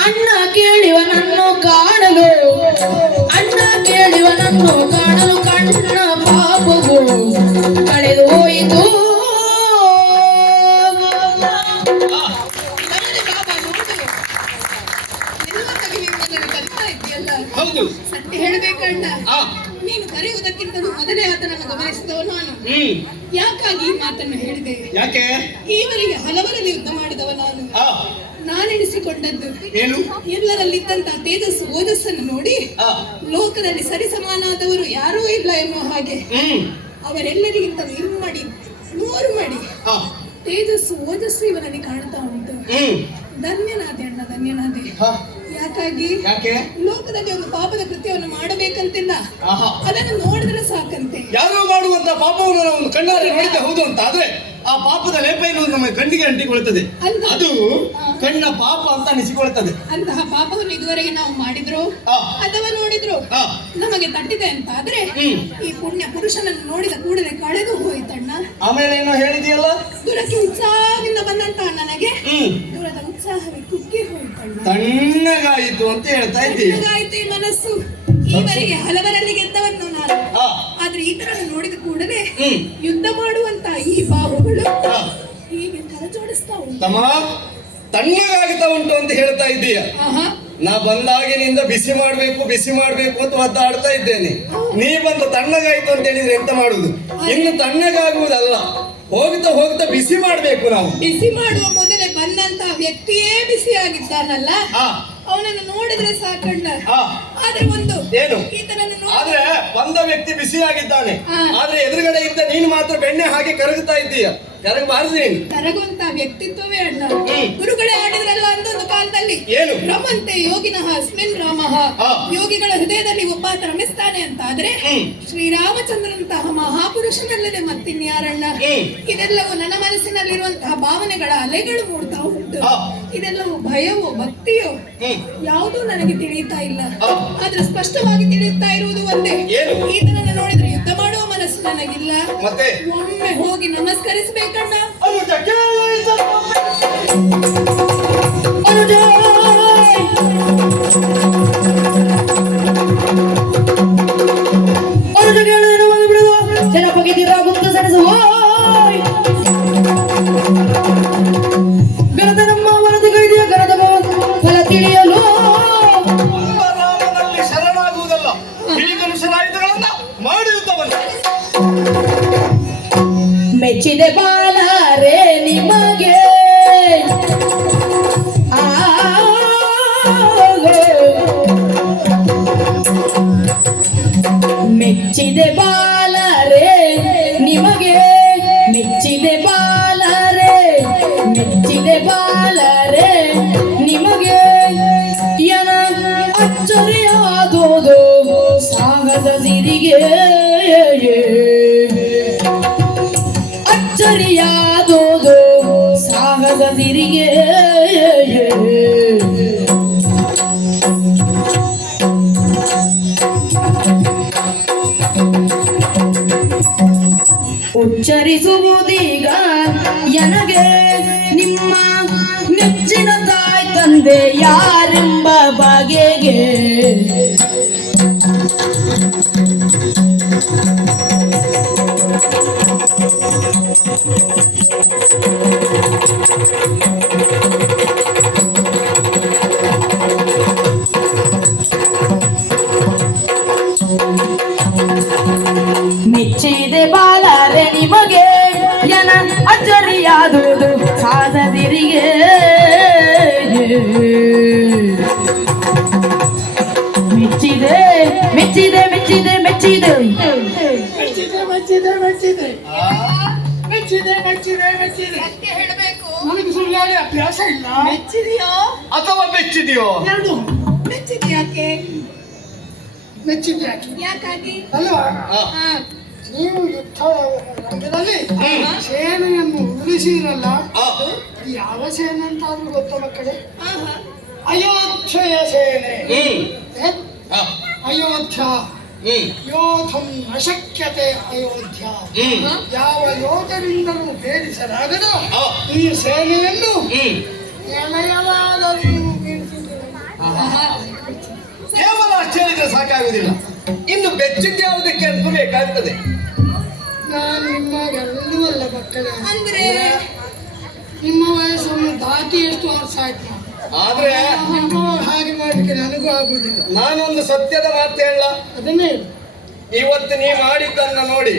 ಅಣ್ಣ ಕೇಳಿವನನ್ನು ಕಾಣಲು ಅಣ್ಣ ಕೇಳಿವನನ್ನು ಕಾಣಲು ಕಣ್ಣ ಪಾಪವು ಕಳೆದು ಹೋಯಿತು. ಹೌದು ಸತ್ಯ ಹೇಳಬೇಕಣ್ಣ, ನೀನು ಕರೆಯುವುದಕ್ಕಿಂತಲೂ ಮೊದಲೇ ಆತನನ್ನು ಗಮನಿಸಿದವ ನಾನು. ಯಾಕಾಗಿ ಈ ಮಾತನ್ನು ಹೇಳಿದೆ? ಯಾಕೆ? ಈವರೆಗೆ ಹಲವರಲ್ಲಿ ಯುದ್ಧ ಮಾಡಿದವ ನಾನು. ನಾನೆನಿಸಿಕೊಂಡದ್ದು ಏನು? ಎಲ್ಲರಲ್ಲಿದ್ದಂತ ತೇಜಸ್ಸು ಓಜಸ್ಸನ್ನು ನೋಡಿ ಲೋಕದಲ್ಲಿ ಸರಿಸಮಾನಾದವರು ಯಾರೂ ಇಲ್ಲ ಎನ್ನುವ ಹಾಗೆ ಅವರೆಲ್ಲರಿಗಿಂತ ಇಮ್ಮಡಿ 100 ಮಡಿ ತೇಜಸ್ಸು ಓಜಸ್ಸು ಇವರಲ್ಲಿ ಕಾಣ್ತಾ ಉಂಟು. ಧನ್ಯನಾದೆ ಅಣ್ಣ, ಧನ್ಯನಾದೆ. ಯಾಕಾಗಿ? ಲೋಕದಲ್ಲಿ ಒಂದು ಪಾಪದ ಕೃತ್ಯವನ್ನು ಮಾಡಬೇಕಂತಿಲ್ಲ, ಅದನ್ನು ನೋಡಿದ್ರೆ ಸಾಕಂತೆ. ಯಾರೋ ಮಾಡುವಂತ ಪಾಪವನ್ನು ನಾವು ಕಣ್ಣಾರೆ ನೋಡಿದ್ದೆ ಹೌದು ಅಂತ ಆದ್ರೆ ಆ ಪಾಪದ ಲೇಪ ಎನ್ನುವುದು ನಮ್ಮ ಕಣ್ಣಿಗೆ ಅಂಟಿಕೊಳ್ಳುತ್ತದೆ. ಅದು ಕಣ್ಣ ಪಾಪ ಅಂತ ಅನಿಸಿಕೊಳ್ಳುತ್ತದೆ. ಅಂತಹ ಪಾಪವನ್ನು ಇದುವರೆಗೆ ನಾವು ಮಾಡಿದ್ರು ಅಥವಾ ನೋಡಿದ್ರು ನಮಗೆ ತಟ್ಟಿದೆ ಅಂತ ಆದ್ರೆ ಈ ಪುಣ್ಯ ಪುರುಷನನ್ನು ನೋಡಿದ ಕೂಡಲೇ ಕಳೆದು ಹೋಯ್ತಣ್ಣ. ಆಮೇಲೆ ಏನೋ ಹೇಳಿದೆಯಲ್ಲ, ದೂರಕ್ಕೆ ಉತ್ಸಾಹದಿಂದ ಬಂದಂತ ನನಗೆ ದೂರದ ಉತ್ಸಾಹವೇ ಕುಕ್ಕಿ ಹೋಯ್ತಣ್ಣ. ತಣ್ಣಗಾಯಿತು ಅಂತ ಹೇಳ್ತಾ ಇದ್ದೀವಿ. ತಣ್ಣಗಾಯಿತು ಈ ಮನಸ್ಸು. ಈವರೆಗೆ ಹಲವರಲ್ಲಿ ಗೆದ್ದವನ್ನು ನಾನು, ಆದ್ರೆ ಈತನನ್ನು ನೋಡಿದ ಕೂಡಲೇ ಯುದ್ಧ ಮಾಡುವಂತ ಈ ಬಾಹುಗಳು ಹೀಗೆ ತಲೆ ಜೋಡಿಸ್ತಾ ಉಂಟು. ತಣ್ಣಗಾಗ್ತಾ ಉಂಟು ಅಂತ ಹೇಳ್ತಾ ಇದ್ದೀಯ. ಆಹಾ. ನಾ ಬಂದಾಗಿನಿಂದ ಬಿಸಿ ಮಾಡ್ಬೇಕು ಅಂತ ಒದ್ದಾಡ್ತಾ ಇದ್ದೇನೆ. ನೀ ಬಂದು ತಣ್ಣಗಾಯ್ತು ಅಂತ ಹೇಳಿದ್ರೆ ಎಂತ ಮಾಡುದು? ಇನ್ನು ತಣ್ಣಗಾಗುವುದಲ್ಲ, ಹೋಗ್ತಾ ಹೋಗ್ತಾ ಬಿಸಿ ಮಾಡ್ಬೇಕು ನಾವು. ಬಿಸಿ ಮಾಡುವ ಮೊದಲೇ ಬಂದಂತ ವ್ಯಕ್ತಿಯೇ ಬಿಸಿಯಾಗಿದ್ದಾನಲ್ಲ, ಹಾ, ಅವನನ್ನು ನೋಡಿದ್ರೆ ಸಾಕಣ್ಣ. ಹಾ. ಆದ್ರೆ ಒಂದು ಏನು? ಈತನನ್ನು ಆದ್ರೆ ಬಂದ ವ್ಯಕ್ತಿ ಬಿಸಿಯಾಗಿದ್ದಾನೆ, ಹಾ. ಆದ್ರೆ ಎದುರುಗಡೆ ಇದ್ದ ನೀನು ಮಾತ್ರ ಬೆಣ್ಣೆ ಹಾಗೆ ಕರಗುತ್ತಾ ಇದ್ದೀಯ. ಕರಗಬಾರದು ನೀನು. ಕರಗುವಂತ ವ್ಯಕ್ತಿತ್ವವೇ ಅಣ್ಣ. ಹ್ಮ್. ಗುರುಗಳೇ ಆಡಿದ್ರಲ್ಲ ಅಂದೊಂದು ಕಾಲದಲ್ಲಿ, ಏನು? ರಮಂತೆ ಯೋಗಿನಃ ಅಸ್ಮಿನ್ ರಾಮಃ. ಹಾ. ಯೋಗಿಗಳ ಹೃದಯದಲ್ಲಿ ಒಬ್ಬ ರಮಿಸ್ತಾನೆ ಅಂತ ಆದ್ರೆ ಶ್ರೀರಾಮಚಂದ್ರನಂತಹ ಮಹಾಪುರುಷನಲ್ಲದೆ ಮತ್ತಿನ್ಯಾರಣ್ಣ. ಇದೆಲ್ಲವೂ ನನ್ನ ಮನಸ್ಸಿನಲ್ಲಿರುವಂತಹ ಭಾವನೆಗಳ ಅಲೆಗಳು ಮೂಡ್ತಾ ಉಂಟು. ಹಾ. ಇದೆಲ್ಲವೂ ಭಯವೋ ಭಕ್ತಿಯೋ ಯಾವುದೂ ನನಗೆ ತಿಳಿಯುತ್ತಾ ಇಲ್ಲ. ಆದ್ರೆ ಸ್ಪಷ್ಟವಾಗಿ ತಿಳಿಯುತ್ತಾ ಇರುವುದು ಒಂದೇ, ಏನು? ಈತನನ್ನು ನೋಡಿದ್ರೆ ಯುದ್ಧ ಮಾಡುವ ಮನಸ್ಸು ನನಗಿಲ್ಲ. ಮತ್ತೆ ಒಮ್ಮೆ ಹೋಗಿ ನಮಸ್ಕರಿಸಬೇಕಣ್ಣ. ಅನುಜ ಕೇಳು ಇದನ್ನು. ಅನುಜ ಅನುಜ ಕೇಳು ಬಿಡುವ ಜನಪಗಿದಿರಾಗುತ್ತ ಸರಿಸುವ ಗರದ ನಮ್ಮ ವರದಿ ಕೈದಿಯ ಗರದ ಫಲ ತಿಳಿಯಲು ರಾಮನಲ್ಲಿ ಶರಣಾಗುವುದಲ್ಲ, ಕನುಷರಾಯುಧಗಳನ್ನ ಮಾಡಿ ಯುದ್ಧವನ್ನ. ಮೆಚ್ಚಿದೆ ಬಾಲರೆ ನಿಮಗೆ ಮೆಚ್ಚಿದೆ ಬಾಲರೆ ನಿಮಗೆ, ಮೆಚ್ಚಿದೆ ಬಾಲರೆ, ಮೆಚ್ಚಿದೆ ಬಾಲರೆ ನಿಮಗೆ. ಯನ ಅಚ್ಚರಿಯಾದೋದು ಸಾಗದ ಸಿರಿಗೆ, ಅಚ್ಚರಿಯಾದೋದು ಸಾಗದ ಸಿರಿಗೆ. ಉಚ್ಚರಿಸುವುದೀಗ ನನಗೆ ನಿಮ್ಮ ನೆಚ್ಚಿನ ತಾಯಿ ತಂದೆ ಯಾರೆಂಬ ಬಗೆಗೆ. ಮೆಚ್ಚಿದೆ ಬಾಲರೆ ನಿಮಗೆ ಯನ ಅಚ್ಚರಿಯಾದುದು ಸಾಧದಿರಿಗೆ. ಮೆಚ್ಚಿದೆ ಮೆಚ್ಚಿದೆ ಮೆಚ್ಚಿದೆ ಮೆಚ್ಚಿದೆ ಸತ್ಯ ಹೇಳಬೇಕು. ನನಗೆ ಸುಳ್ಳು ಹೇಳಿ ಅಭ್ಯಾಸ ಇಲ್ಲ. ಮೆಚ್ಚಿದೆಯೋ ಅಥವಾ ಬೆಚ್ಚಿದೆಯೋ? ಎರಡು ಮೆಚ್ಚಿದೆ ಯಾಕೆ? ಮೆಚ್ಚಿದ್ದೆ ಯಾಕಾಗಿ? ಅಲ್ವಾ? ಹಾ. ನೀವು ಯುದ್ಧ ರಂಗದಲ್ಲಿ ಸೇನೆಯನ್ನು ಉರುಳಿಸಿರಲ್ಲ, ಯಾವ ಸೇನೆ ಅಂತಾದ್ರೂ ಗೊತ್ತ ಮಕ್ಕಳೇ? ಆಹಾ. ಅಯೋಧ್ಯೆಯ ಸೇನೆ. ಅಯೋಧ್ಯ ಯೋಧಂ ಅಶಕ್ಯತೆ ಅಯೋಧ್ಯ. ಯಾವ ಯೋಧರಿಂದಲೂ ಭೇದಿಸಲಾಗದ ಈ ಸೇನೆಯನ್ನು ಎಳೆಯಲಾದರೂ ಕೇವಲ ಅಷ್ಟು ಹೇಳಿದ್ರೆ ಸಾಕಾಗುವುದಿಲ್ಲ, ಇನ್ನು ಬೆಚ್ಚಿದ್ದು ಯಾವುದಕ್ಕೆ ಅಂತ ಬೇಕಾಗ್ತದೆ. ನಾನು ನಿಮಗೆಲ್ಲೂ ಅಲ್ಲ ಮಕ್ಕಳೇ. ಅಂದ್ರೆ ನಿಮ್ಮ ವಯಸ್ಸನ್ನು ದಾಟಿ ಎಷ್ಟು ವರ್ಷ ಆಯ್ತು. ಆದ್ರೆ ಹಾಗೆ ಮಾಡ್ಲಿಕ್ಕೆ ನನಗೂ ಆಗುದಿಲ್ಲ. ನಾನೊಂದು ಸತ್ಯದ ಮಾತು ಹೇಳ, ಅದನ್ನೇ ಇವತ್ತು ನೀ ಮಾಡಿದ್ದನ್ನ ನೋಡಿ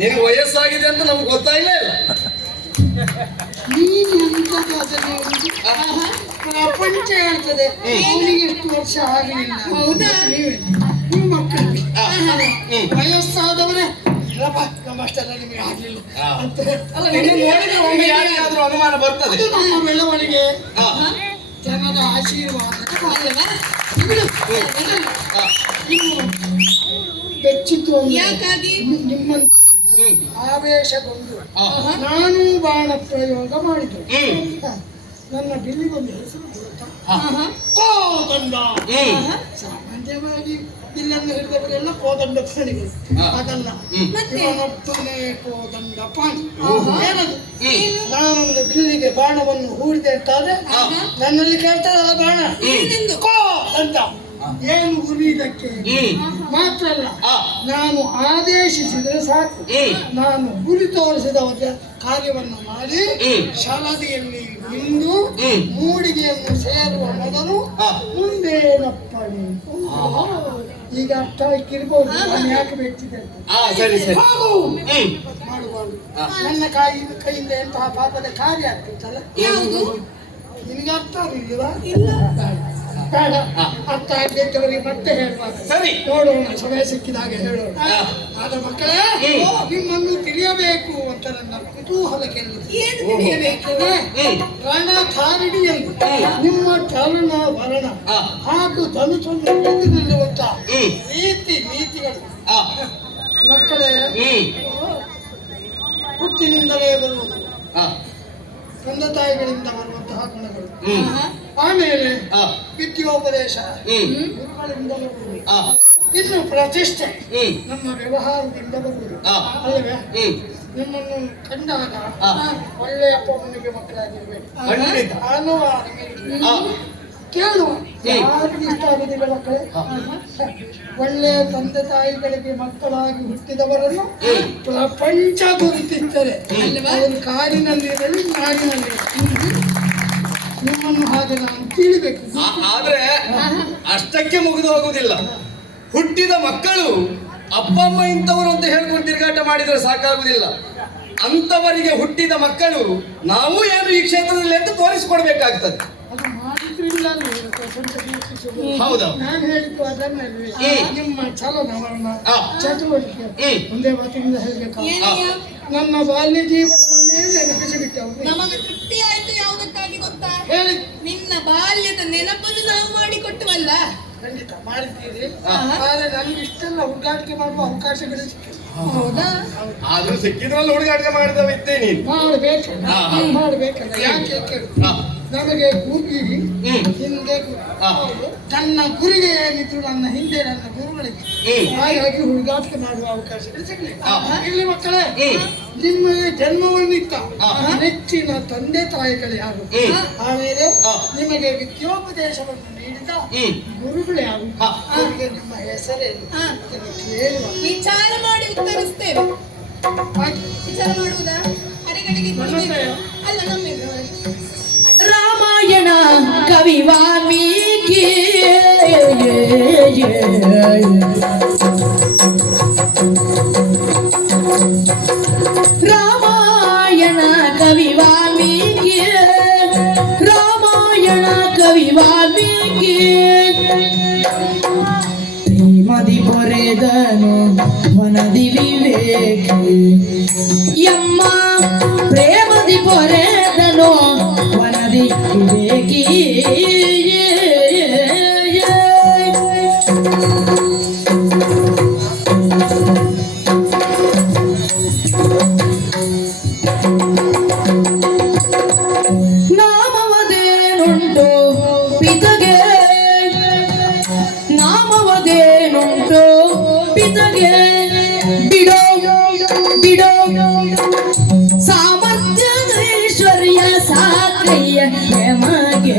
ನಿನಗೆ ವಯಸ್ಸಾಗಿದೆ ಅಂತ ನಮ್ಗೆ ಗೊತ್ತಾಗಿಲ್ಲ ಇಲ್ಲ. ನೀನು ಎಂತದ್ದು ಅದನ್ನೇ ಪ್ರಪಂಚ ಹೇಳ್ತದೆ ಅವನಿಗೆ ಎಷ್ಟು ವರ್ಷ ಆಗಲಿಲ್ಲ. ಹೌದಾ? ನೀವು ಮಕ್ಕಳಿಗೆ ವಯಸ್ಸಾದವರೇ ನಮ್ಮಷ್ಟೆಲ್ಲ ನಿಮಗೆ ಆಗ್ಲಿಲ್ಲ ಅಂತ ನೋಡಿದ್ರೆ ಒಮ್ಮೆ ಯಾರಿಗಾದ್ರೂ ಅನುಮಾನ ಬರ್ತದೆ. ಅದು ನಮ್ಮ ಬೆಳವಣಿಗೆ, ಜನರ ಆಶೀರ್ವಾದ. ನೀವು ಬೆಚ್ಚಿತ್ತು ಯಾಕಾಗಿ? ನಿಮ್ಮಂತ ಆವೇಶಗೊಂಡು ನಾನು ಬಾಣ ಪ್ರಯೋಗ ಮಾಡಿದ್ದು. ನನ್ನ ಬಿಲ್ಲಿಗೊಂದು ಹೆಸರು ಗೊತ್ತಾ? ಕೋದಂಡ. ಸಾಮಾನ್ಯವಾಗಿ ಬಿಲ್ಲನ್ನು ಹಿಡಿದವರೆಲ್ಲ ಕೋದಂಡ ಪ್ರಾಣಿಗಳು, ಅದಲ್ಲ. ಇವನೊಬ್ಬನೇ ಕೋದಂಡ ಪ್ರಾಣಿ. ಏನದು? ನಾನೊಂದು ಬಿಲ್ಲಿಗೆ ಬಾಣವನ್ನು ಹೂಡಿದೆ ಅಂತಾದ್ರೆ ನನ್ನಲ್ಲಿ ಕೇಳ್ತಾರಲ್ಲ ಬಾಣ ಕೋದಂಡ ಏನು ಗುರಿದಕ್ಕೆ ಮಾತ್ರ ಅಲ್ಲ, ನಾನು ಆದೇಶಿಸಿದ್ರೆ ಸಾಕು. ನಾನು ಗುರಿ ತೋರಿಸಿದ ಕಾರ್ಯವನ್ನು ಮಾಡಿ ಶಾಲಾದಿಯಲ್ಲಿ ಇಂದು ಹ್ಮ್. ಮೂಡಿಗೆಯನ್ನು ಸೇರುವ ಮೊದಲು ಹಾ. ಮುಂದೇನಪ್ಪಣೆ ಈಗ ಅರ್ಥ ಆಗಿರ್ಬೋದು ನಾನು ಯಾಕೆ ಬೇಕಿದೆ ಸರಿ ಸರಿ. ಹ್ಮ್. ಮಾಡಬಾರ್ದು ಹಾ. ನನ್ನ ಕೈಯಿಂದ ಎಂತಹ ಪಾಪದ ಕಾರ್ಯ ಆಗ್ತಿತ್ತಲ್ಲ ಯಾವುದು? ನಿನಗೆ ಅರ್ಥ ಆಗಿಲ್ಲ ಇಲ್ಲ. ಬೇಡ ಅರ್ಥ ಆಗ್ಬೇಕವರಿಗೆ ಮತ್ತೆ ಹೇಳುವಾಗ ಸರಿ. ನೋಡೋಣ ಸಮಯ ಸಿಕ್ಕಿದಾಗ ಹೇಳೋಣ ಹಾ. ಆದ ಮಕ್ಕಳೇ ನಿಮ್ಮನ್ನು ತಿಳಿಯಬೇಕು ಅಂತ ನನ್ನ ಕುತೂಹಲ ಕೇಳಿದೆ ಏನು ತಿಳಿಯಬೇಕು? ರಣಧಾರಿಣಿಯಲ್ಲಿ ನಿಮ್ಮ ಚಲನ ವರ್ಣ ಹಾ. ಹಾಗೂ ಧನುಷನ್ನು ಎದ್ದು ನಿಲ್ಲುವಂತ ಹ್ಮ್. ನೀತಿಗಳು ಆ. ಮಕ್ಕಳೇ ಹ್ಮ್. ಹುಟ್ಟಿನಿಂದಲೇ ಬರುವುದು ಆ. ತಂದೆ ತಾಯಿಗಳಿಂದ ಬರುವಂತಹ ಗುಣಗಳು ಹ್ಮ್. ಆಮೇಲೆ ಆ. ವಿದ್ಯೋಪದೇಶ ಹ್ಮ್. ಗುರುಗಳಿಂದ ಬರುವುದು ಆ. ಇನ್ನು ಪ್ರತಿಷ್ಠೆ ಹ್ಮ್. ನಮ್ಮ ವ್ಯವಹಾರದಿಂದ ಬರುವುದು ಆ. ಅಲ್ಲವೇ ಹ್ಮ್. ನಿಮ್ಮನ್ನು ಕಂಡಾಗ ಆ. ಒಳ್ಳೆಯ ಅಪ್ಪನಿಗೆ ಮಕ್ಕಳಾಗಿರ್ಬೇಕು ಖಂಡಿತ. ಅನ್ನುವ ಅರಿವಿರಬೇಕು. ಆ. ಕೇಳುವ ಯಾರಿಗೂ ಇಷ್ಟ ಆಗುದಿಲ್ಲ ಮಕ್ಕಳೇ ಒಳ್ಳೆಯ ತಂದೆ ತಾಯಿಗಳಿಗೆ ಮಕ್ಕಳಾಗಿ ಹುಟ್ಟಿದವರನ್ನು ಪ್ರಪಂಚ ಗುರುತಿದ್ದಾರೆ ಅವರು ಕಾರಿನಲ್ಲಿರಲಿ ನಾಡಿನಲ್ಲಿ ನಿಮ್ಮನ್ನು ಹಾಗೆ ನಾನು ತಿಳಿಬೇಕು ಆದ್ರೆ ಅಷ್ಟಕ್ಕೆ ಮುಗಿದು ಹೋಗುವುದಿಲ್ಲ. ಹುಟ್ಟಿದ ಮಕ್ಕಳು ಅಪ್ಪ ಅಮ್ಮ ಇಂಥವರು ಅಂತ ಹೇಳ್ಕೊಂಡು ತಿರುಗಾಟ ಮಾಡಿದ್ರೆ ಸಾಕಾಗುದಿಲ್ಲ. ಅಂತವರಿಗೆ ಹುಟ್ಟಿದ ಮಕ್ಕಳು ನಾವು ಏನು ಈ ಕ್ಷೇತ್ರದಲ್ಲಿ ಅಂತ ತೋರಿಸಿಕೊಡ್ಬೇಕಾಗ್ತದೆ. ಅದು ಮಾಡಿದ್ರಿಂದ ಅಲ್ವೇ ಪ್ರಪಂಚ ಗುರುತಿಸುವುದು. ಹೌದಾ? ನಾನು ಹೇಳಿದ್ದು ಅದನ್ನಲ್ವೇ ನಿಮ್ಮ ಚಲನವಲನ ಆ. ಚಟುವಟಿಕೆ ಒಂದೇ ಮಾತಿನಿಂದ ಹೇಳಬೇಕು ಏನಯ್ಯ? ನನ್ನ ಬಾಲ್ಯ ಜೀವನವನ್ನೇ ನೆನಪಿಸಿಬಿಟ್ಟವು ನಮಗೆ ತೃಪ್ತಿ ಆಯ್ತು ಯಾವುದಕ್ಕಾಗಿ ಗೊತ್ತಾ? ಹೇಳಿ ನಿನ್ನ ಬಾಲ್ಯದ ನೆನಪನ್ನು ನಾವು ಮಾಡಿಕೊಟ್ಟವಲ್ಲ. ಖಂಡಿತ ಮಾಡಿದ್ದೀರಿ ಆ. ಆದ್ರೆ ನಮ್ಗೆ ಇಷ್ಟೆಲ್ಲ ಹುಡುಗಾಟಿಕೆ ಮಾಡುವ ಅವಕಾಶಗಳು ಸಿಕ್ಕಿಲ್ಲ ಹೌದಾ? ಆದ್ರೂ ಸಿಕ್ಕಿದ್ರಲ್ಲಿ ಹುಡುಗಾಟ ಮಾಡಿದವ ಇದ್ದೇ ನೀನು. ಮಾಡಬೇಕಲ್ಲ ಆ, ಆ. ಮಾಡಬೇಕಲ್ಲ ಯಾಕೆ ಕೇಳು ಆ. ನಮಗೆ ಗುರಿ ಹಿಂದೆ ಗುರು ಆ. ನನ್ನ ಗುರಿಗೆ ಏನಿದ್ರು ನನ್ನ ಹಿಂದೆ ನನ್ನ ಗುರುಗಳಿಗೆ ಹಾಗಾಗಿ ಹುಡುಗಾಟಿಕೆ ಮಾಡುವ ಅವಕಾಶಗಳು ಸಿಗಲಿಲ್ಲ ಆ. ಇಲ್ಲಿ ಮಕ್ಕಳೇ ನಿಮ್ಮ ಜನ್ಮವನ್ನಿತ್ತ ನೆಚ್ಚಿನ ತಂದೆ ತಾಯಿಗಳು ಯಾರು ಆಮೇಲೆ ನಿಮಗೆ ವಿದ್ಯೋಪದೇಶವನ್ನು ನೀಡಿದ ಗುರುಗಳು ಯಾರು ಅವರಿಗೆ ನಿಮ್ಮ ಹೆಸರೇನು ಅದನ್ನು ಕೇಳುವ ವಿಚಾರ ಮಾಡಿ ಉತ್ತರಿಸ್ತೇವೆ. ವಿಚಾರ ಮಾಡುವುದಾ? ಅರೆಗಳಿಗೆ ಅಲ್ಲ ನಮ್ಮ ರಾಮಾಯಣ ಕವಿ ವಾಲ್ಮೀಕಿ ರಾಮಾಯಣ ಕವಿ ವಾಲ್ಮೀಕಿ ರಾಮಾಯಣ ಕವಿ ವಾಲ್ಮೀಕಿ ಪ್ರೇಮದಿ ಪೊರೆದನು ವನದಿ ವಿವೇಕಿ ಯಮ್ಮ ಪ್ರೇಮದಿ ಪೊರೆದನು ವನದಿ ವಿವೇಕಿ ನಾಮವದೇನುಂಟು ಪಿತಗೆ ನಾಮವದೇನುಂಟು ಪಿತಗೆ ಬಿಡೋ ಬಿಡೋ ಸಾಮರ್ಥ್ಯದೈಶ್ವರ್ಯ ಸಾಕಯ್ಯ ಯಮಗೆ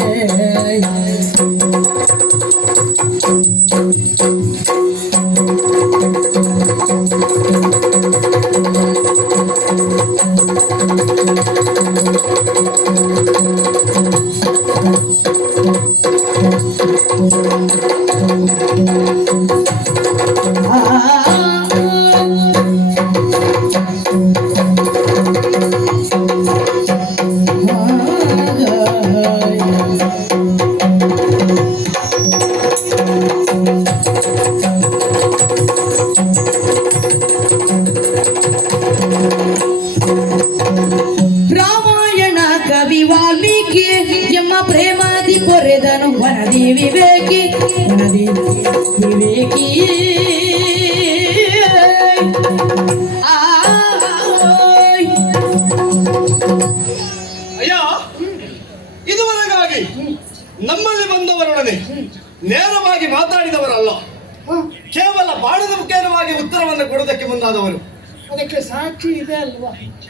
ರಾಮಾಯಣ ಕವಿ ವಾಲ್ಮೀಕಿ ಯಮ್ಮ ಪ್ರೇಮದಿ ಪೊರೆದನು ವನದಿ ವಿವೇಕಿ ವನದಿ ವಿವೇಕಿ ಅಯ್ಯ, ಇದುವರೆಗಾಗಿ ನಮ್ಮಲ್ಲಿ ಬಂದವರೊಡನೆ ನೇರವಾಗಿ ಮಾತಾಡಿದವರಲ್ಲ, ಕೇವಲ ಬಾಣದ ಮುಖೇನವಾಗಿ ಉತ್ತರವನ್ನು ಕೊಡುವುದಕ್ಕೆ ಮುಂದಾದವರು. ಅದಕ್ಕೆ ಸಾಕ್ಷಿ ಇದೆ ಅಲ್ವಾ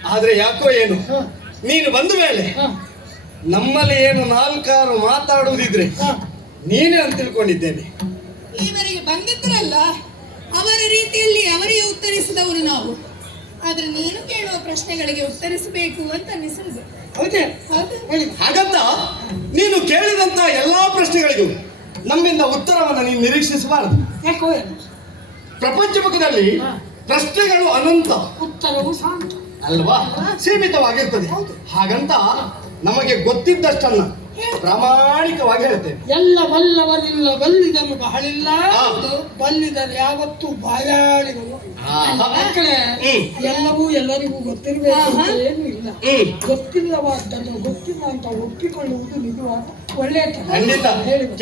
ಆದ್ರೆ ಯಾಕೋ ಏನು ನೀನು ಬಂದ ಮೇಲೆ ನಮ್ಮಲ್ಲಿ ಏನು ನಾಲ್ಕಾರು ಮಾತಾಡುವುದಿದ್ರೆ ನೀನೇ ಅಂತ ತಿಳ್ಕೊಂಡಿದ್ದೇನೆ. ಈವರೆಗೆ ಬಂದಿದ್ರಲ್ಲ ಅವರ ರೀತಿಯಲ್ಲಿ ಅವರಿಗೆ ಉತ್ತರಿಸಿದವರು ನಾವು. ಆದ್ರೆ ನೀನು ಕೇಳುವ ಪ್ರಶ್ನೆಗಳಿಗೆ ಉತ್ತರಿಸಬೇಕು ಅಂತ ಅನಿಸುವುದು. ಹೌದೇ ಹೇಳಿ. ಹಾಗಂತ ನೀನು ಕೇಳಿದಂತ ಎಲ್ಲಾ ಪ್ರಶ್ನೆಗಳಿಗೂ ನಮ್ಮಿಂದ ಉತ್ತರವನ್ನು ನೀನು ನಿರೀಕ್ಷಿಸಬಾರದು. ಯಾಕೋ ಏನು? ಪ್ರಪಂಚ ಮುಖದಲ್ಲಿ ಪ್ರಶ್ನೆಗಳು ಅನಂತ, ಉತ್ತರವು ಶಾಂತ ಅಲ್ವಾ, ಸೀಮಿತವಾಗಿರ್ತದೆ. ಹಾಗಂತ ನಮಗೆ ಗೊತ್ತಿದ್ದಷ್ಟನ್ನ ಪ್ರಾಮಾಣಿಕವಾಗಿ ಹೇಳ್ತೇವೆ. ಎಲ್ಲ ಬಲ್ಲವರಿಲ್ಲ, ಬಲ್ಲಿದರು ಬಹಳಿಲ್ಲ, ಹೌದು. ಬಲ್ಲಿದರು ಯಾವತ್ತೂ ಬಾಯಾಳಿಗಳು. ಮಕ್ಕಳೇ, ಎಲ್ಲವೂ ಎಲ್ಲರಿಗೂ ಗೊತ್ತಿರಬೇಕು ಅಂತ ಏನು ಇಲ್ಲ. ಗೊತ್ತಿಲ್ಲವಾದ್ದನ್ನು ಗೊತ್ತಿಲ್ಲ ಅಂತ ಒಪ್ಪಿಕೊಳ್ಳುವುದು ನಿಜವಾದ ಒಳ್ಳೆಯ ಖಂಡಿತ.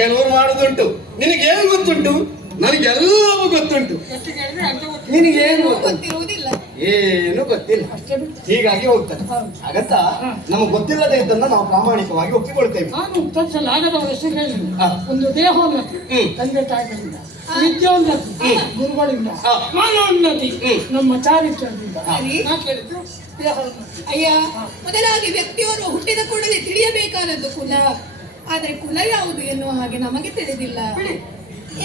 ಕೆಲವರು ಮಾಡುದುಂಟು, ನಿನಗೇನು ಗೊತ್ತುಂಟು, ನನಗೆಲ್ಲವೂ ಗೊತ್ತುಂಟು, ನಿನಗೇನು ಗೊತ್ತಿರುವುದಿಲ್ಲ, ಏನು ಗೊತ್ತಿಲ್ಲ, ಹೀಗಾಗಿ ಹೋಗ್ತಾರೆ. ಹಾಗಂತ ನಮಗೆ ಗೊತ್ತಿಲ್ಲದೆ ಇದ್ದನ್ನ ನಾವು ಪ್ರಾಮಾಣಿಕವಾಗಿ ಒಪ್ಪಿಕೊಳ್ತೇವೆ. ನಾನು ಉತ್ತರಿಸಲಾಗದವ ಹೆಸರು ಹೇಳಿಲ್ಲ. ಒಂದು ದೇಹೋನ್ನತಿ ತಂದೆ ತಾಯಿಗಳಿಂದ, ವಿದ್ಯೋನ್ನತಿ ಗುರುಗಳಿಂದ, ಮಾನೋನ್ನತಿ ನಮ್ಮ ಚಾರಿತ್ರ್ಯದಿಂದ. ನಾ ಕೇಳಿದ್ದು ದೇಹೋನ್ನತಿ. ಅಯ್ಯ, ಮೊದಲಾಗಿ ವ್ಯಕ್ತಿಯವರು ಹುಟ್ಟಿದ ಕೂಡಲೇ ತಿಳಿಯಬೇಕಾದದ್ದು ಕುಲ. ಆದ್ರೆ ಕುಲ ಯಾವುದು ಎನ್ನುವ ಹಾಗೆ ನಮಗೆ ತಿಳಿದಿಲ್ಲ.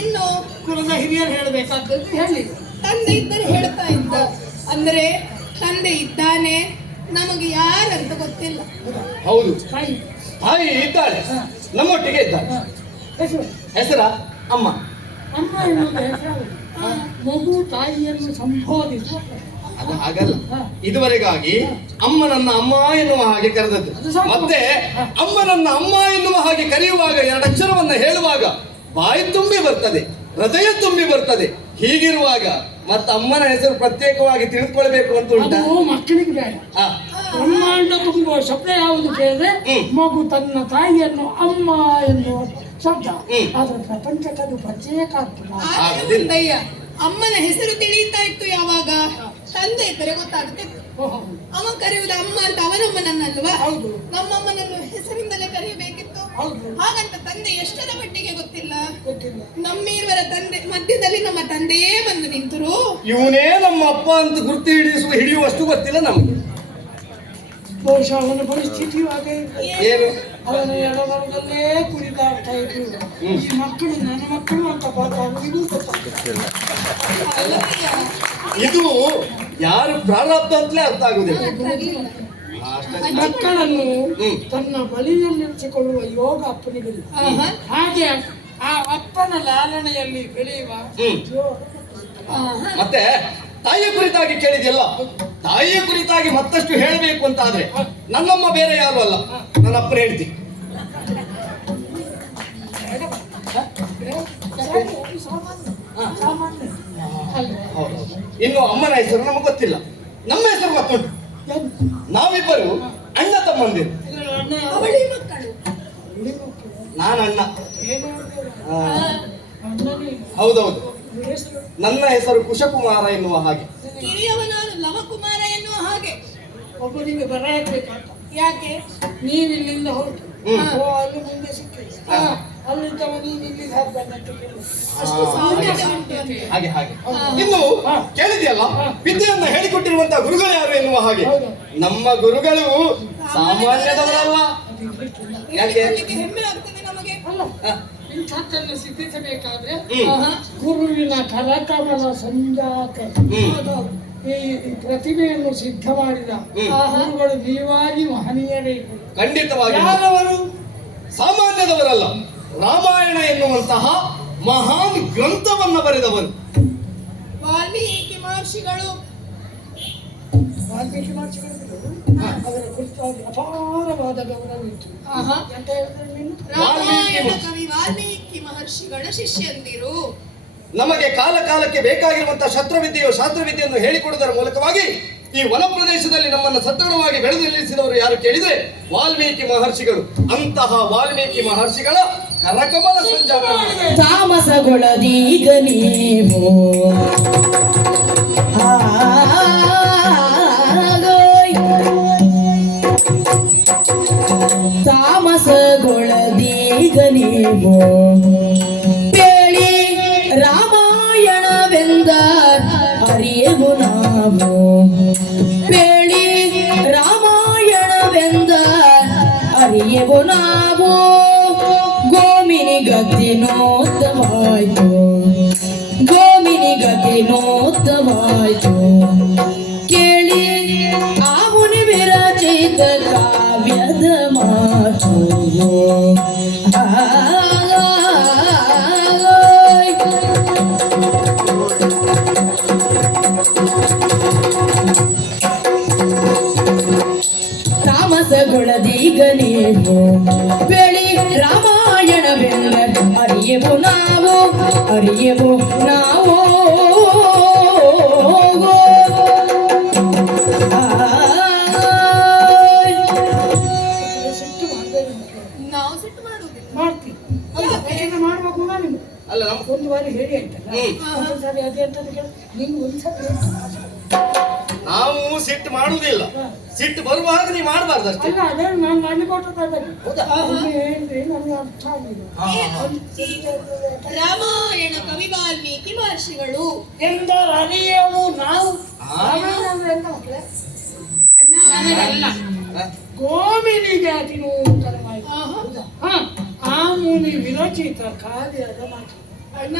ಇನ್ನು ಕುಲದ ಹಿರಿಯರು ಹೇಳಬೇಕಾದದ್ದು ಹೇಳಿ. ತಂದೆ ಇದ್ದರೆ ಹೇಳ್ತಾ ಇದ್ದ, ಅಂದ್ರೆ ತಂದೆ ಇದ್ದಾನೆ, ನಮಗೆ ಯಾರಂತ ಗೊತ್ತಿಲ್ಲ. ಹೌದು, ತಾಯಿ ತಾಯಿ ಇದ್ದಾಳೆ, ನಮ್ಮೊಟ್ಟಿಗೆ ಇದ್ದಾಳೆ. ಹೆಸರು ಹೆಸರ ಅಮ್ಮ. ಅಮ್ಮ ಎನ್ನುವುದು ಹೆಸರು. ಮಗು ತಾಯಿಯನ್ನು ಸಂಬೋಧಿಸುವ. ಅದು ಹಾಗಲ್ಲ. ಇದುವರೆಗಾಗಿ ಅಮ್ಮನನ್ನ ಅಮ್ಮ ಎನ್ನುವ ಹಾಗೆ ಕರೆದದ್ದು, ಮತ್ತೆ ಅಮ್ಮನನ್ನ ಅಮ್ಮ ಎನ್ನುವ ಹಾಗೆ ಕರೆಯುವಾಗ ಎರಡು ಅಕ್ಷರವನ್ನ ಹೇಳುವಾಗ ಬಾಯಿ ತುಂಬಿ ಬರ್ತದೆ, ಹೃದಯ ತುಂಬಿ ಬರ್ತದೆ. ಹೀಗಿರುವಾಗ ಮತ್ತೆ ಅಮ್ಮನ ಹೆಸರು ಪ್ರತ್ಯೇಕವಾಗಿ ತಿಳಿದುಕೊಳ್ಬೇಕು ಅಂತ ಉಂಟ? ಅದು ಮಕ್ಕಳಿಗೆ ಬೇಡ. ಬ್ರಹ್ಮಾಂಡ ತುಂಬುವ ಶಬ್ದ ಯಾವುದು ಕೇಳಿದ್ರೆ ಮಗು ತನ್ನ ತಾಯಿಯನ್ನು ಅಮ್ಮ ಎನ್ನುವ ಶಬ್ದ. ಆದ್ರೆ ಪ್ರಪಂಚಕ್ಕದು ಪ್ರತ್ಯೇಕ ಆಗುದಿಲ್ಲ. ಅಮ್ಮನ ಹೆಸರು ತಿಳಿಯುತ್ತಾ ಇತ್ತು ಯಾವಾಗ ತಂದೆ ಇದ್ದರೆ ಗೊತ್ತಾಗುತ್ತಿತ್ತು. ಅವ ಕರೆಯುವುದು ಅಮ್ಮ ಅಂತ ಅವನಮ್ಮನನ್ನಲ್ವಾ? ಹೌದು. ನಮ್ಮಮ್ಮನನ್ನು ಹೆಸರಿಂದಲೇ ಕರೆಯಬೇಕಿತ್ತು. ಹಾಗಂತ ತಂದೆ ಎಷ್ಟರ ಮಟ್ಟಿಗೆ ಗೊತ್ತಿಲ್ಲ. ನಮ್ಮಿರುವರ ತಂದೆ ಮಧ್ಯದಲ್ಲಿ ನಮ್ಮ ತಂದೆಯೇ ಬಂದು ನಿಂತರು. ಇವನೇ ನಮ್ಮ ಅಪ್ಪ ಅಂತ ಗುರುತು ಹಿಡಿಯುವಷ್ಟು ಗೊತ್ತಿಲ್ಲ ನಮಗೆ. ಬಹುಶಃ ಅವನ ಪರಿಸ್ಥಿತಿಯು ಹಾಗೆ ಏನು, ಅವನ ಎಡಬಲದಲ್ಲೇ ಕುರಿತಾಗ್ತಾ ಇದ್ರು. ಈ ಮಕ್ಕಳು ನನ್ನ ಮಕ್ಕಳು ಅಂತ ಇದು ಗೊತ್ತಾಗ್ತಿಲ್ಲ. ಇದು ಯಾರು ಪ್ರಾರಬ್ಧ ಅಂತಲೇ ಅರ್ಥ ಆಗುದಿಲ್ಲ. ಮಕ್ಕಳನ್ನು ತನ್ನ ಬಳಿಯಲ್ಲಿರಿಸಿಕೊಳ್ಳುವ ಯೋಗ ಅಪ್ಪನಿಗಿಲ್ಲ. ಹಾಗೆ ಆ ಅಪ್ಪನ ಲಾಲನೆಯಲ್ಲಿ ಬೆಳೆಯುವ ಮತ್ತೆ ತಾಯಿಯ ಕುರಿತಾಗಿ ಕೇಳಿದೆಯಲ್ಲ, ತಾಯಿಯ ಕುರಿತಾಗಿ ಮತ್ತಷ್ಟು ಹೇಳಬೇಕು ಅಂತ ಆದ್ರೆ ನನ್ನಮ್ಮ ಬೇರೆ ಯಾರು ಅಲ್ಲ, ನನ್ನ ಅಪ್ಪನ ಹೇಳ್ತೀನಿ. ಇನ್ನು ಅಮ್ಮನ ಹೆಸರು ನಮಗೆ ಗೊತ್ತಿಲ್ಲ, ನಮ್ಮ ಹೆಸರು ಗೊತ್ತುಂಟು. ನಾವಿಬ್ಬರು ಅಣ್ಣ ತಮ್ಮಂದಿರು. ಅವಳಿ ಮಕ್ಕಳು, ನಾನು ಅಣ್ಣ. ಹೌದೌದು, ನನ್ನ ಹೆಸರು ಕುಶಕುಮಾರ ಎನ್ನುವ ಹಾಗೆ. ಕಿರಿಯವನಾನು ಲವಕುಮಾರ ಎನ್ನುವ ಹಾಗೆ. ಒಬ್ಬನಿಗೆ ಬರಬೇಕಂತ. ಯಾಕೆ? ನೀನಿಲ್ಲಿಂದ ಹೊರಟು ಅಲ್ಲಿ ಮುಂದೆ ಸಿಕ್ಕಿಲ್ಲ, ಅಲ್ಲಿದ್ದವ ನೀನು ಇಲ್ಲಿಗೆ ಹಾಕ್ಬೇಕಂತ ಅಷ್ಟು ಸಾಧ್ಯತೆ ಉಂಟು ಅಂತ. ಹಾಗೆ ಹಾಗೆ. ಇನ್ನು ಕೇಳಿದೆಯಲ್ಲ, ವಿದ್ಯೆಯನ್ನ ಹೇಳಿಕೊಟ್ಟಿರುವಂತಹ ಗುರುಗಳು ಯಾರು ಎನ್ನುವ ಹಾಗೆ. ನಮ್ಮ ಗುರುಗಳು ಸಾಮಾನ್ಯದವರಲ್ಲ. ಯಾಕೆ? ಹೆಮ್ಮೆ ಆಗ್ತದೆ ನಮಗೆ. ಅಲ್ಲ, ಇಂಥದ್ದನ್ನು ಸಿದ್ಧಿಸಬೇಕಾದ್ರೆ ಗುರುವಿನ ಕರಕಮಲ ಸಂಜಾತ ಈ ಪ್ರತಿಭೆಯನ್ನು ಸಿದ್ಧ ಮಾಡಿದ ಗುರುಗಳು ನೀವಾಗಿ ಮಹನೀಯರೇ. ಖಂಡಿತವಾಗಿ ಯಾರವರು? ಸಾಮಾನ್ಯದವರಲ್ಲ, ರಾಮಾಯಣ ಎನ್ನುವಂತಹ ಮಹಾನ್ ಗ್ರಂಥವನ್ನ ಬರೆದವರು ವಾಲ್ಮೀಕಿ ಮಹರ್ಷಿಗಳು. ವಾಲ್ಮೀಕಿ ಮಹರ್ಷಿಗಳು ಅದರ ಕುರಿತಾಗಿ ಅಪಾರವಾದ ಗೌರವಿತ್ತು. ಅಂತ ಹೇಳಿದ್ರೆ ನೀನು ರಾಮಾಯಣ ಕವಿ ವಾಲ್ಮೀಕಿ ಮಹರ್ಷಿಗಳ ಶಿಷ್ಯಂದಿರು. ನಮಗೆ ಕಾಲ ಕಾಲಕ್ಕೆ ಬೇಕಾಗಿರುವಂತಹ ಶಾಸ್ತ್ರವಿದ್ಯೆಯನ್ನು ಹೇಳಿಕೊಡುವುದರ ಮೂಲಕವಾಗಿ ಈ ವನ ಪ್ರದೇಶದಲ್ಲಿ ನಮ್ಮನ್ನು ಸದೃಢವಾಗಿ ಬೆಳೆದು ನಿಲ್ಲಿಸಿದವರು ಯಾರು ಕೇಳಿದ್ರೆ ವಾಲ್ಮೀಕಿ ಮಹರ್ಷಿಗಳು. ಅಂತಹ ವಾಲ್ಮೀಕಿ ಮಹರ್ಷಿಗಳ ಕರಕಮಲ ಸಂಜಾತ. ತಾಮಸಗೊಳದೀಗ ನೀವು ತಾಮಸಗೊಳದೀಗ ನೀವು ಬೇಳಿ ರಾಮಾಯಣವೆಂದ ಅರಿಯೆವು ನಾವು. ಬೇಳಿ ರಾಮಾಯಣವೆಂದ ಅರಿಯೆವು ನಾವು. ಗೋಮಿನಿ ಗತಿ ನೋತ್ತವಾಯ್ತು, ಗೋಮಿನಿ ಗತಿ ನೋತ್ತವಾಯ್ತು. ಕೇಳಿ ಆ ಮುನಿ ವಿರಚಿತ ಕಾವ್ಯ ತಾಮಸಗೊಳದೀಗ ನೀವು ಬೆಳಿ ರಾಮಾಯಣವೆಲ್ಲ ಅರಿಯೆವು ನಾವು ಸಿಟ್ಟು ಮಾಡಬೇಡಿ. ನಾವು ಸಿಟ್ಟು ಮಾಡುವುದಿಲ್ಲ. ಮಾಡ್ತೀವಿ ಅಲ್ಲ ಮಾಡ್ಬೇಕು ನಾನು ಅಲ್ಲ ಒಂದು ಬಾರಿ ಹೇಳಿ ಆಯ್ತಲ್ಲ ಒಂದ್ಸರಿ ಅದೇ ಅಂತ ಕೇಳಿ ನಿಂಗೆ ಒಂದ್ಸರಿ ನಾವು ಸಿಟ್ಟು ಮಾಡುವುದಿಲ್ಲ. ಸಿಟ್ಟು ಬರುವಾಗ ನೀವು ಮಾಡಬಾರ್ದು ಅಷ್ಟೇ. ಅಲ್ಲ ಅದೇ ನಾನು ಮಾಡ್ಲಿಕ್ಕೆ ಕೊಟ್ಟದ್ದು ಹೌದಾ? ಹೇಳಿದ್ರೆ ನನಗೆ ಅರ್ಥ ಆಗಿಲ್ಲ. ರಾಮಾಯಣ ಕವಿ ವಾಲ್ಮೀಕಿ ಮಹರ್ಷಿಗಳು ಎಂದರು ಅರಿಯವು ನಾವು ರಾಮಾಯಣ ಅಂದ್ರೆ ಎಂತ ಮಕ್ಕಳೇ? ಗೋಮಿನಿ ಜಾತಿ ಆ ಮುನಿ ವಿರಚಿತ ಕಾರ್ಯದ ಮಾತು. ಅಣ್ಣ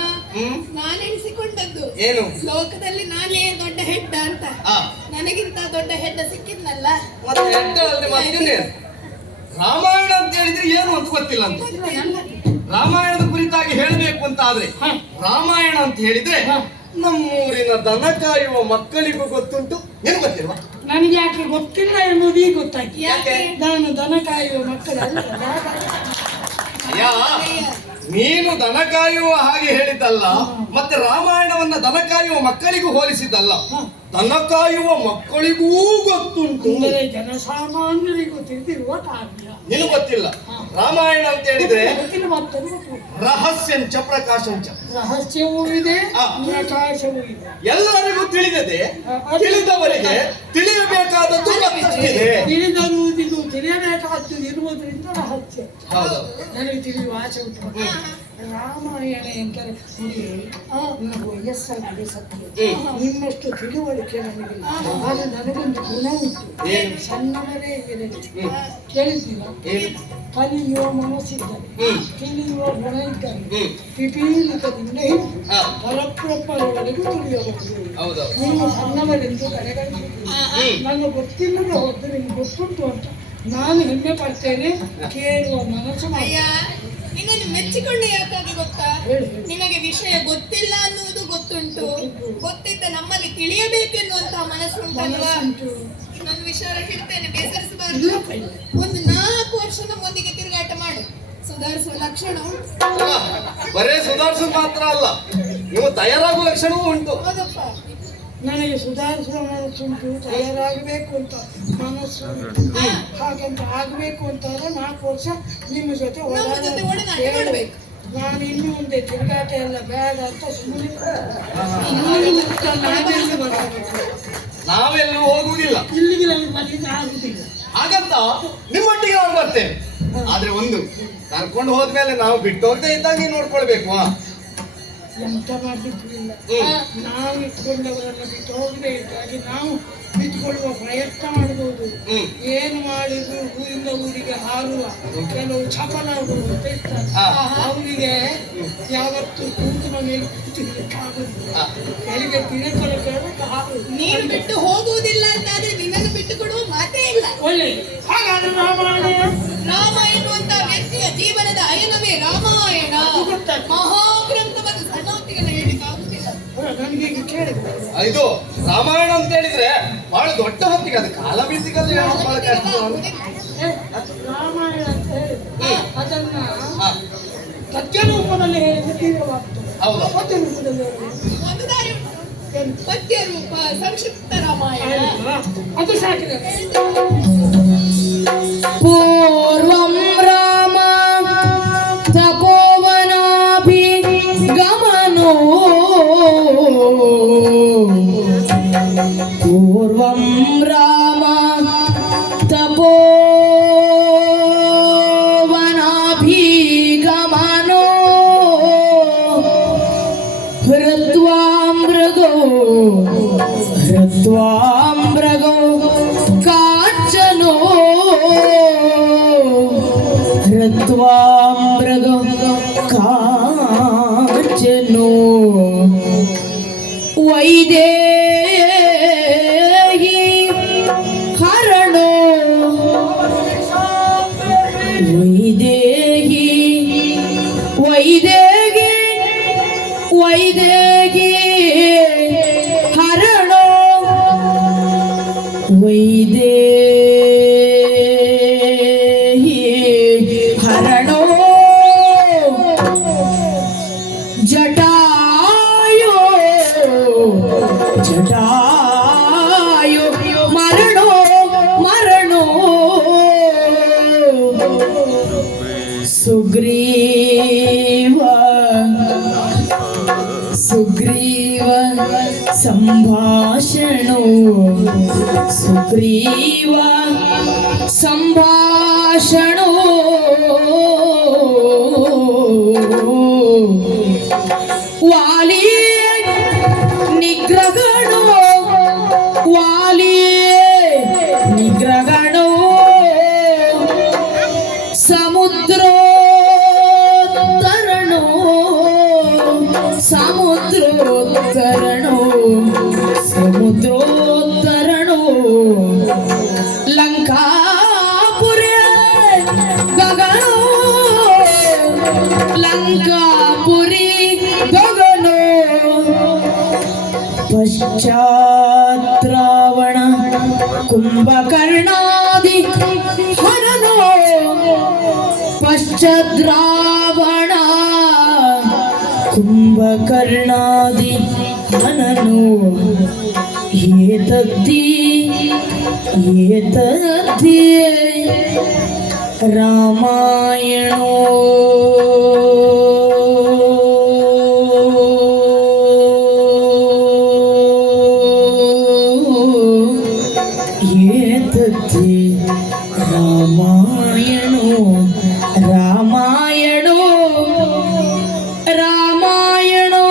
ನಾನೆನಿಸಿಕೊಂಡದ್ದು ಏನು? ಲೋಕದಲ್ಲಿ ನಾನೇ ದೊಡ್ಡ ಹೆಡ್ಡ ಅಂತ. ನನಗಿಂತ ದೊಡ್ಡ ಹೆಡ್ಡ ಸಿಕ್ಕಿದ್ನಲ್ಲ. ಮತ್ತೆ ಹೆಡ್ಡ ಅಲ್ಲದೆ ಮತ್ತೇನೆ? ರಾಮಾಯಣ ಅಂತ ಹೇಳಿದ್ರೆ ಏನು ಅಂತ ಗೊತ್ತಿಲ್ಲ ಅಂತ. ರಾಮಾಯಣದ ಕುರಿತಾಗಿ ಹೇಳಬೇಕು ಅಂತ ಆದ್ರೆ ರಾಮಾಯಣ ಅಂತ ಹೇಳಿದ್ರೆ ನಮ್ಮೂರಿನ ದನ ಕಾಯುವ ಮಕ್ಕಳಿಗೂ ಗೊತ್ತುಂಟು. ಏನು ಗೊತ್ತಿಲ್ವಾ? ನನಗೆ ಯಾಕೆ ಗೊತ್ತಿಲ್ಲ ಎನ್ನುವುದು ಈಗ ಗೊತ್ತಾಯ್ತು. ಯಾಕೆ? ನಾನು ದನ ಕಾಯುವ ಮಕ್ಕಳಲ್ಲ. ಅಯ್ಯ, ನೀನು ದನ ಕಾಯುವ ಹಾಗೆ ಹೇಳಿದ್ದಲ್ಲ, ಮತ್ತೆ ರಾಮಾಯಣವನ್ನ ದನ ಕಾಯುವ ಮಕ್ಕಳಿಗೂ ಹೋಲಿಸಿದ್ದಲ್ಲ. ದನ ಕಾಯುವ ಮಕ್ಕಳಿಗೂ ಗೊತ್ತುಂಟು. ಅಂದರೆ ಜನಸಾಮಾನ್ಯರಿಗೂ ತಿಳಿದಿರುವ ಕಾವ್ಯ. ನಿನಗೆ ಗೊತ್ತಿಲ್ಲ. ರಾಮಾಯಣ ಅಂತ ಹೇಳಿದ್ರೆ ಗೊತ್ತಿಲ್ಲ ಮತ್ತೊಂದು ಗೊತ್ತು. ರಹಸ್ಯಂಚ ಪ್ರಕಾಶಂಚ, ರಹಸ್ಯವೂ ಇದೆ ಪ್ರಕಾಶವೂ ಇದೆ. ಎಲ್ಲರಿಗೂ ತಿಳಿದದೆ, ತಿಳಿದವರಿಗೆ ತಿಳಿಯಬೇಕಾದದ್ದು ಮತ್ತಷ್ಟಿದೆ. ತಿಳಿದಿರುವುದಿದು ತಿಳಿಯಬೇಕಾದ್ದು ಇರುವುದರಿಂದ ರಹಸ್ಯ. ಹೌದು. ನನಗೆ ತಿಳಿಯುವ ಆಸೆ ಉಂಟು. ರಾಮಾಯಣ ಎಂದರೆ ನನಗೆ ವಯಸ್ಸಾಗಿದೆ ಸತ್ಯ. ನಿನ್ನಷ್ಟು ತಿಳುವಳಿಕೆ ನನಗಿಲ್ಲ. ಆದರೆ ನನಗೊಂದು ಗುಣ ಉಂಟು. ಸಣ್ಣವರೇ ಇರಲಿ. ಕೇಳಿದ್ದೀರ? ಕಲಿಯುವ ಮನಸ್ಸಿದ್ದರೆ, ತಿಳಿಯುವ ಗುಣ ಇದ್ದರೆ ಪಿಪೀಲಿಕದಿಂದ ಹಿಡಿದು ಪರಪ್ರಪ್ಪರವರೆಗೂ ತಿಳಿಯಬಹುದು. ನೀವು ಸಣ್ಣವರೆಂದು ಕಡೆಗಣಿಸುತ್ತೀರಿ. ನನ್ನ ಗೊತ್ತಿಲ್ಲದೆ ಹೋದ್ದು ನಿಮ್ಗೆ ಗೊತ್ತುಂಟು ಅಂತ ನಾನು ಹೆಮ್ಮೆ ಪಡ್ತೇನೆ. ಕೇಳುವ ಮನಸ್ಸು ಅಯ್ಯ, ನಿನ್ನನ್ನು ಮೆಚ್ಚಿಕೊಂಡು ಯಾಕಾಗಿ ಗೊತ್ತಾ? ನಿನಗೆ ವಿಷಯ ಗೊತ್ತಿಲ್ಲ ಅನ್ನುವುದು ಗೊತ್ತುಂಟು. ಗೊತ್ತಿದ್ದ ನಮ್ಮಲ್ಲಿ ತಿಳಿಯಬೇಕೆನ್ನುವಂತಹ ಮನಸ್ಸು ಉಂಟಲ್ವಾ? ಇನ್ನೊಂದು ವಿಷಯ ಹೇಳ್ತೇನೆ, ಬೇಸರಿಸಬಾರದು. ಒಂದು 4 ವರ್ಷ ನಮ್ಮೊಂದಿಗೆ ತಿರುಗಾಟ ಮಾಡು, ಸುಧಾರಿಸುವ ಲಕ್ಷಣ ಉಂಟು. ಬರೇ ಸುಧಾರಿಸೋದು ಮಾತ್ರ ಅಲ್ಲ, ನೀವು ತಯಾರಾಗುವ ಲಕ್ಷಣವೂ ಉಂಟು. ಹೌದಪ್ಪ, ನನಗೆ ಸುಧಾರಿಸುವ ಮನಸ್ಸುಂಟು. ತಯಾರಾಗಬೇಕು ಅಂತ ಮನಸ್ಸು ಹಾಗಂತ ಆಗಬೇಕು ಅಂತಾದ್ರೆ 4 ವರ್ಷ ನಿಮ್ಮ ಜೊತೆ ಒಡನಾಟ ಮಾಡಬೇಕು. ನಾನು ಇನ್ನು ಮುಂದೆ ತಿರುಗಾಟ ಎಲ್ಲ ಬೇಡ ಅಂತ ಸುಮ್ಮನೆ ನಾವೆಲ್ಲೂ ಹೋಗುವುದಿಲ್ಲ. ಇಲ್ಲಿಗೆ ನನಗೆ ಮನೆಯಿಂದ ಆಗುದಿಲ್ಲ. ಹಾಗಂತ ನಿಮ್ಮೊಟ್ಟಿಗೆ ನಾವು ಬರ್ತೇವೆ. ಆದ್ರೆ ಒಂದು, ಕರ್ಕೊಂಡು ಹೋದ್ಮೇಲೆ ನಾವು ಬಿಟ್ಟು ಹೋಗದೆ ಇದ್ದಾಗ ನೀವು ನೋಡ್ಕೊಳ್ಬೇಕು. ಎಂತ ಮಾಡ್ಲಿಕ್ಕೂ ಇಲ್ಲ. ನಾವು ಇಟ್ಕೊಂಡವರನ್ನು ಬಿಟ್ಟು ಹೋಗದೆ ಇದ್ದಾಗಿ ನಾವು ಬಿಟ್ಟುಕೊಳ್ಳುವ ಪ್ರಯತ್ನ ಮಾಡಬಹುದು. ಏನು ಮಾಡಿದ್ರು ಊರಿಂದ ಊರಿಗೆ ಹಾರುವ ಕೆಲವು ಚಪಲಗಳು ಅಂತ ಇರ್ತಾರೆ. ಅವರಿಗೆ ಯಾವತ್ತು ಕೂತಿನ ಮೇಲೆ ಕೂತಿರ್ಲಿಕ್ಕಾಗುದಿಲ್ಲ. ಬೆಳಿಗ್ಗೆ ತಿರುಕಲು ಕೇಳಕ್ಕೆ ಆಗುದು. ನೀನು ಬಿಟ್ಟು ಹೋಗುವುದಿಲ್ಲ ಅಂತಾದ್ರೆ ನಿನ್ನನ್ನು ಬಿಟ್ಟು ಕೊಡುವ ಮಾತೇ ಇಲ್ಲ. ಒಳ್ಳೆ ಹಾಗಾದ್ರೆ ರಾಮಾಯಣ ಎನ್ನುವಂತ ವ್ಯಕ್ತಿಯ ಜೀವನದ ಅಯನವೇ ರಾಮಾಯಣ. ಮಹಾಗ್ರಂಥವನ್ನು ಸಣ್ಣೊತ್ತಿಗೆಲ್ಲ ಹೇಳಿಕಾಗುವುದಿಲ್ಲ. ನನಗೆ ಈಗ ಕೇಳಿದ್ರೆ ಇದು ರಾಮಾಯಣ ಅಂತ ಹೇಳಿದ್ರೆ ಬಹಳ ದೊಡ್ಡ ಹೊತ್ತಿಗೆ, ಅದು ಕಾಲ ಬೀಸಿಗಲ್ಲಿ ಬಹಳ ಕಷ್ಟ. ರಾಮಾಯಣ ಅಂತ ಹೇಳಿದ್ರೆ ಅದನ್ನ ಪದ್ಯ ರೂಪದಲ್ಲಿ ಹೇಳಿದ್ರೆ ತೀವ್ರವಾಗ್ತದೆ. ಹೌದಾ? ಪದ್ಯ ರೂಪದಲ್ಲಿ ಒಂದು ದಾರಿ ಉಂಟು, ಪದ್ಯ ರೂಪ ಸಂಕ್ಷಿಪ್ತ ರಾಮಾಯಣ. ಅದು ಸಾಕಿದೆ. ಪೂರ್ವಂ ರಾಮ ತಪೋವನಾಭಿಗಮನೋ ಪೂರ್ವಂ ರಾಮ ತಪೋವನಾಭಿಗಮನೋ ಹೃತ್ವಾಮೃಗೋ ಕಾಂಚನೋ ಹೃತ್ವಾಮೃಗೋ ಕಾಂಚನೋ ವೈದೇಹಿ ಹರಣೋ ಸುಗ್ರೀವ ಸಂಭಾಷಣೋ ಸುಗ್ರೀವ ಸಂಭಾಷಣೋ ವಾಲಿ ನಿಗ್ರಹಣೋ ವಾಲಿ ನಿಗ್ರಹಣೋ ಸಮುದ್ರೋತ್ತರಣೋ ಸಮುದ್ರೋತ್ತರಣೋ ಸಮುದ್ರೋತ್ತರಣೋ ಲಂಕಾಪುರಿ ಗಗನೋ ಲಂಕಾಪುರಿ ಗಗನೋ ಪಶ್ಚಾತ್ ರಾವಣ ಕುಂಭಕರ್ಣಾದಿ ಹರನೋ ಪಶ್ಚಾತ್ ರಾವಣ ಕುಂಭಕರ್ಣಾದಿ ಹನನೋ ಏತದ್ದಿ ಏತದ್ದಿ ರಾಮಾಯಣೋ ಏತದ್ದಿ ರಾಮಾಯಣೋ ರಾಮಾಯಣೋ ರಾಮಾಯಣೋ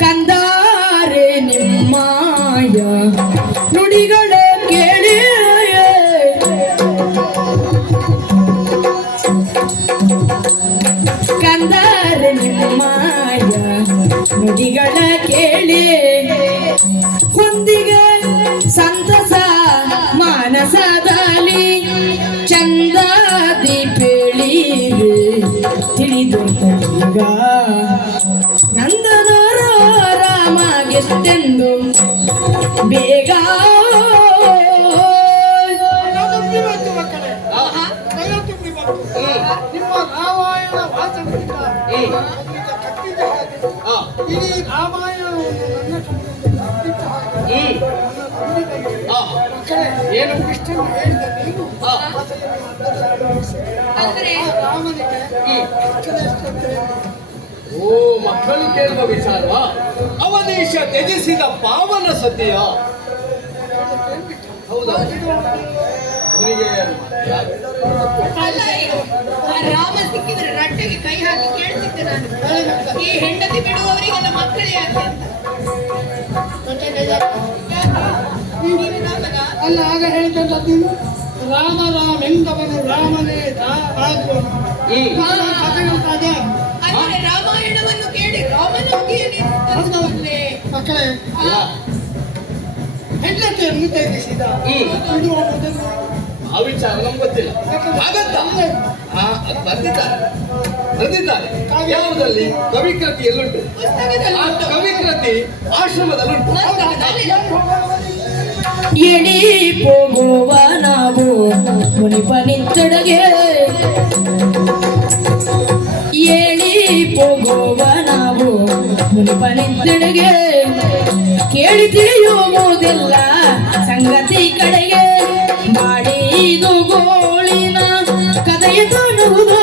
ಕಂದಾರೆ ನಿಮ್ಮಾಯ ನುಡಿಗಳ ಕೇಳಿ ಕಂದಾರೆ ನಿಮ್ಮಾಯ ನುಡಿಗಳ ಕೇಳಿ ಹೊಂದಿಗೆ ಸಂತಸ ಮಾನಸದಲ್ಲಿ ಚಂದಾದಿ ಪೇಳಿವೆ ತಿಳಿದೊಂದೀಗ ನಂದನರ ರಾಮಗೆಷ್ಟೆಂದು ಬೇಗ ತುಂಬಿ ಬಂತು ಮಕ್ಕಳೇ, ದಯ ತುಂಬಿ ಬಂತು. ನಿಮ್ಮ ರಾಮಾಯಣ ವಾಚನದಿಂದ ಖಂಡಿತ ಕಟ್ಟಿದ ಹಾಗೆ ಇಡೀ ರಾಮಾಯಣವನ್ನು ನನ್ನ ಕಣ್ಣಿಂದ ಕಟ್ಟಿದ್ದ ಹಾಗೆ ನನ್ನ ತುಂಬಿದಂತೆ. ಮಕ್ಕಳೇ, ಏನು ಕೃಷ್ಣನು ಹೇಳಿದ ನೀನು ಆತನಿಗೆ ಅರ್ಥವನ್ನು ಅಂದ್ರೆ ಆ ರಾಮನಿಗೆ ಕೃಷ್ಣನೆಷ್ಟಂತೆ ಓ ಮಕ್ಕಳು ಕೇಳುವ ವಿಚಾರ ಅವದೇಶ ತ್ಯಜಿಸಿದ ಪಾವನ ಸತ್ಯ ಹೌದಾ ಅವನಿಗೆ ಅಲ್ಲ ಇದು. ಆ ರಾಮ ಸಿಕ್ಕಿದ್ರೆ ರಟ್ಟೆಗೆ ಕೈ ಹಾಕಿ ಕೇಳ್ತಿದ್ದೆ ನಾನು. ಈ ಹೆಂಡತಿ ಬಿಡುವವರಿಗೆಲ್ಲ ಮಕ್ಕಳು ಯಾಕೆ ಅಂತ. ನೀನು ರಾಮನ? ಅಲ್ಲ, ಆಗ ಹೇಳಿದಂತ ನೀನು ರಾಮ ಎಂದವನು ರಾಮನೇ ಆಗುವನು. ಅದೇ ಅಂದ್ರೆ ರಾಮಾಯಣವನ್ನು ಕೇಳಿ ರಾಮನೊಂದಿಗೆ ನೀನು ತರಿಸುವಲ್ಲೇ? ಮಕ್ಕಳೇ, ಹೆಂಡತಿಯನ್ನು ತ್ಯಜಿಸಿದ ಬಿಡುವ ಮೊದಲು ಆ ವಿಚಾರ ನಮ್ಗೆ ಗೊತ್ತಿಲ್ಲ ಹಾಗಂತ ಅದು ಬರ್ದಿದ್ದಾರೆ ಯಾವುದಲ್ಲಿ ಕವಿಕೃತಿ ಎಲ್ಲುಂಟು ಪುಸ್ತಕದಲ್ಲಿ ಆ ಉಂಟು. ಕವಿಕೃತಿ ಆಶ್ರಮದಲ್ಲುಂಟು ಪುಸ್ತಕದಲ್ಲಿ ಎಳಿ ಹೋಗುವ ನಾವು ಮುನಿಪನಿತ್ತಡೆಗೆ ಏಳಿ ಹೋಗುವ ನಾವು ಮುನಿಪನಿತ್ತಡೆಗೆ ಕೇಳಿ ತಿಳಿಯುವುದಿಲ್ಲ ಸಂಗತಿ ಕಡೆಗೆ ಮಾಡಿದು ಗೋಳಿನ ಕಥೆಯ ಕಾಣುವುದು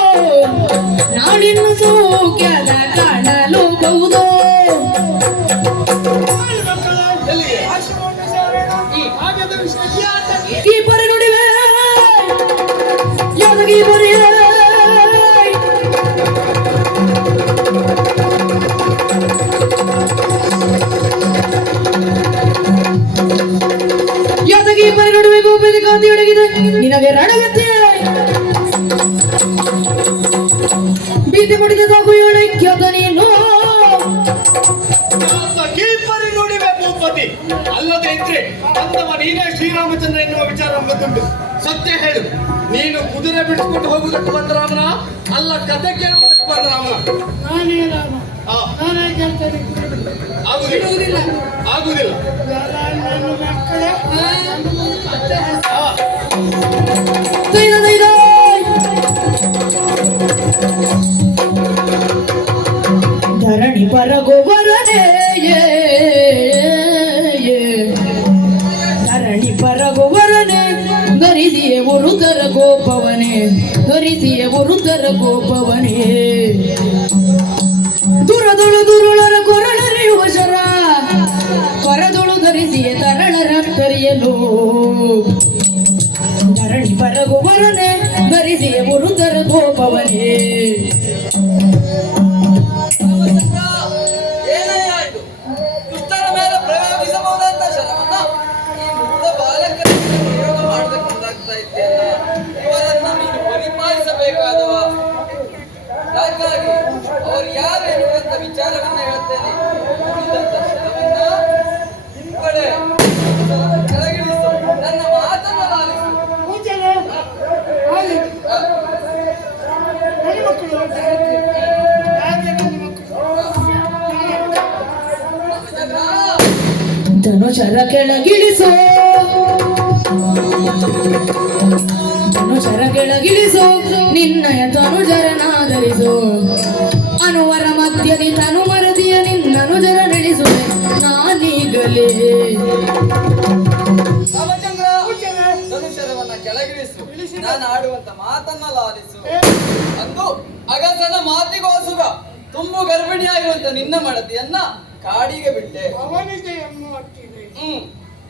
ನಾಳಿನ ಸೌಖ್ಯದ ಕಾಣಲು ಬಹುದು ಎಲ್ಲಿಗೆ ಆಶ್ರಮವನ್ನು ಸೇರೋಣ. ಹಾಗಾದ ವಿಷಯ ಈ ಪರಿ ನುಡಿವೆ ಯಾದಗಿ ಪರಿ ಯಾದಗಿ ಪರಿ ನುಡಿವೆ ಗೋಪದಿ ಕಾಂತಿಯೊಡಗಿದೆ ನಿನಗೆ ರಣಗತ್ತೆ ಭೀತಿ ಮುಡಿದ ಸಾಕು ಏಳೈಕ್ಯದ ನೀನು ಕೀಪರಿ ನುಡಿವೆ ಭೂಪತಿ ಅಲ್ಲದೆ ಇದ್ರೆ ಅಂದವ ನೀನೇ ಶ್ರೀರಾಮಚಂದ್ರ ಎನ್ನುವ ವಿಚಾರ ಗೊತ್ತುಂಟು ಸತ್ಯ ಹೇಳು, ನೀನು ಕುದುರೆ ಬಿಡಿಸ್ಕೊಂಡು ಹೋಗುವುದಕ್ಕೆ ಬಂದ ರಾಮನ ಅಲ್ಲ ಕತೆ ಕೇಳುವುದಕ್ಕೆ ಬಂದ ರಾಮನ? ನಾನೇ ರಾಮ, ಆ, ನಾನೇ ಕೇಳ್ತೇನೆ. ಆಗುದಿಲ್ಲ ಆಗುದಿಲ್ಲ. ನನ್ನ ಮಕ್ಕಳೇ ಆ, ಧರಣಿ ಪರಗುವರನೇ ಧರಣಿ ಪರಗುವರನೇ ಧರಿಸಿಯೇ ವೃದ್ಧರ ಗೋಪವನೇ ಧರಿಸಿಯೇ ವೃದ್ಧರ ಗೋಪವನೇ ದುರದುಳು ದುರುಳರ ಕೊರಳರಿಯುವ ಶರ ಕೊರದುಳು ಧರಿಸಿಯೇ ತರಳರ ಕರೆಯಲು ಧರಣಿ ಪರಗುವರನೇ ಧರಿಸಿಯೇ ವೃದ್ಧರ ಗೋಪವನೇ. ಏನೇ ಆಯ್ತು, ದುಷ್ಟರ ಮೇಲೆ ಪ್ರಯೋಗಿಸಬಹುದಂತ ಶರವನ್ನ ಈ ಮುಗ್ಧ ಬಾಲಕರಿಗೆ ಪ್ರಯೋಗ ಮಾಡಬೇಕು ಮುಂದಾಗ್ತಾ ಇದ್ದೇನ. ಇವರನ್ನ ನೀನು ಪರಿಪಾಲಿಸಬೇಕಾದವ. ಹಾಗಾಗಿ ಅವರು ಯಾರು ಎನ್ನುವಂತ ವಿಚಾರವನ್ನ ಹೇಳ್ತೇನೆ. ಉಳಿದಂತ ಶರವನ್ನ ಹಿಂಪಡೆ ಕೆಳಗಿಳಿಸು, ನನ್ನ ಮಾತನ್ನ ಲಾಲಿಸು. ಪೂಜೆಗೆ ಹಾಗೆ ನನ್ನ ಮಕ್ಕಳು ಅಂತ ಹೇಳ್ತೀನಿ. ಹಾಗೆ ನನ್ನ ಮಕ್ಕಳು ಧನುಷರ ಕೆಳಗಿಳಿಸೋ ಧನುಷರ ಕೆಳಗಿಳಿಸೋ ನಿನ್ನಯ ತನುಜರನಾದರಿಸೋ ಅನುವರ ಮಧ್ಯದಿ ತನು ಮರದಿಯ ನಿನ್ನನುಜರ ನಡೆಸುವೆ ನಾನೀಗಲೇ. ರಾಮಚಂದ್ರ, ಧನುಷರವನ್ನ ಕೆಳಗಿಳಿಸು, ನಾನು ಆಡುವಂತ ಮಾತನ್ನ ಲಾಲಿಸು. ಅಂದು ಅಗಸನ ಮಾತಿಗೋಸುಗ ತುಂಬು ಗರ್ಭಿಣಿಯಾಗಿರುವಂತ ನಿನ್ನ ಮಡದಿಯನ್ನ ಕಾಡಿಗೆ ಬಿಟ್ಟೆ. ಅವನಿಗೆ ಎನ್ನುವಟ್ಟಿದೆ.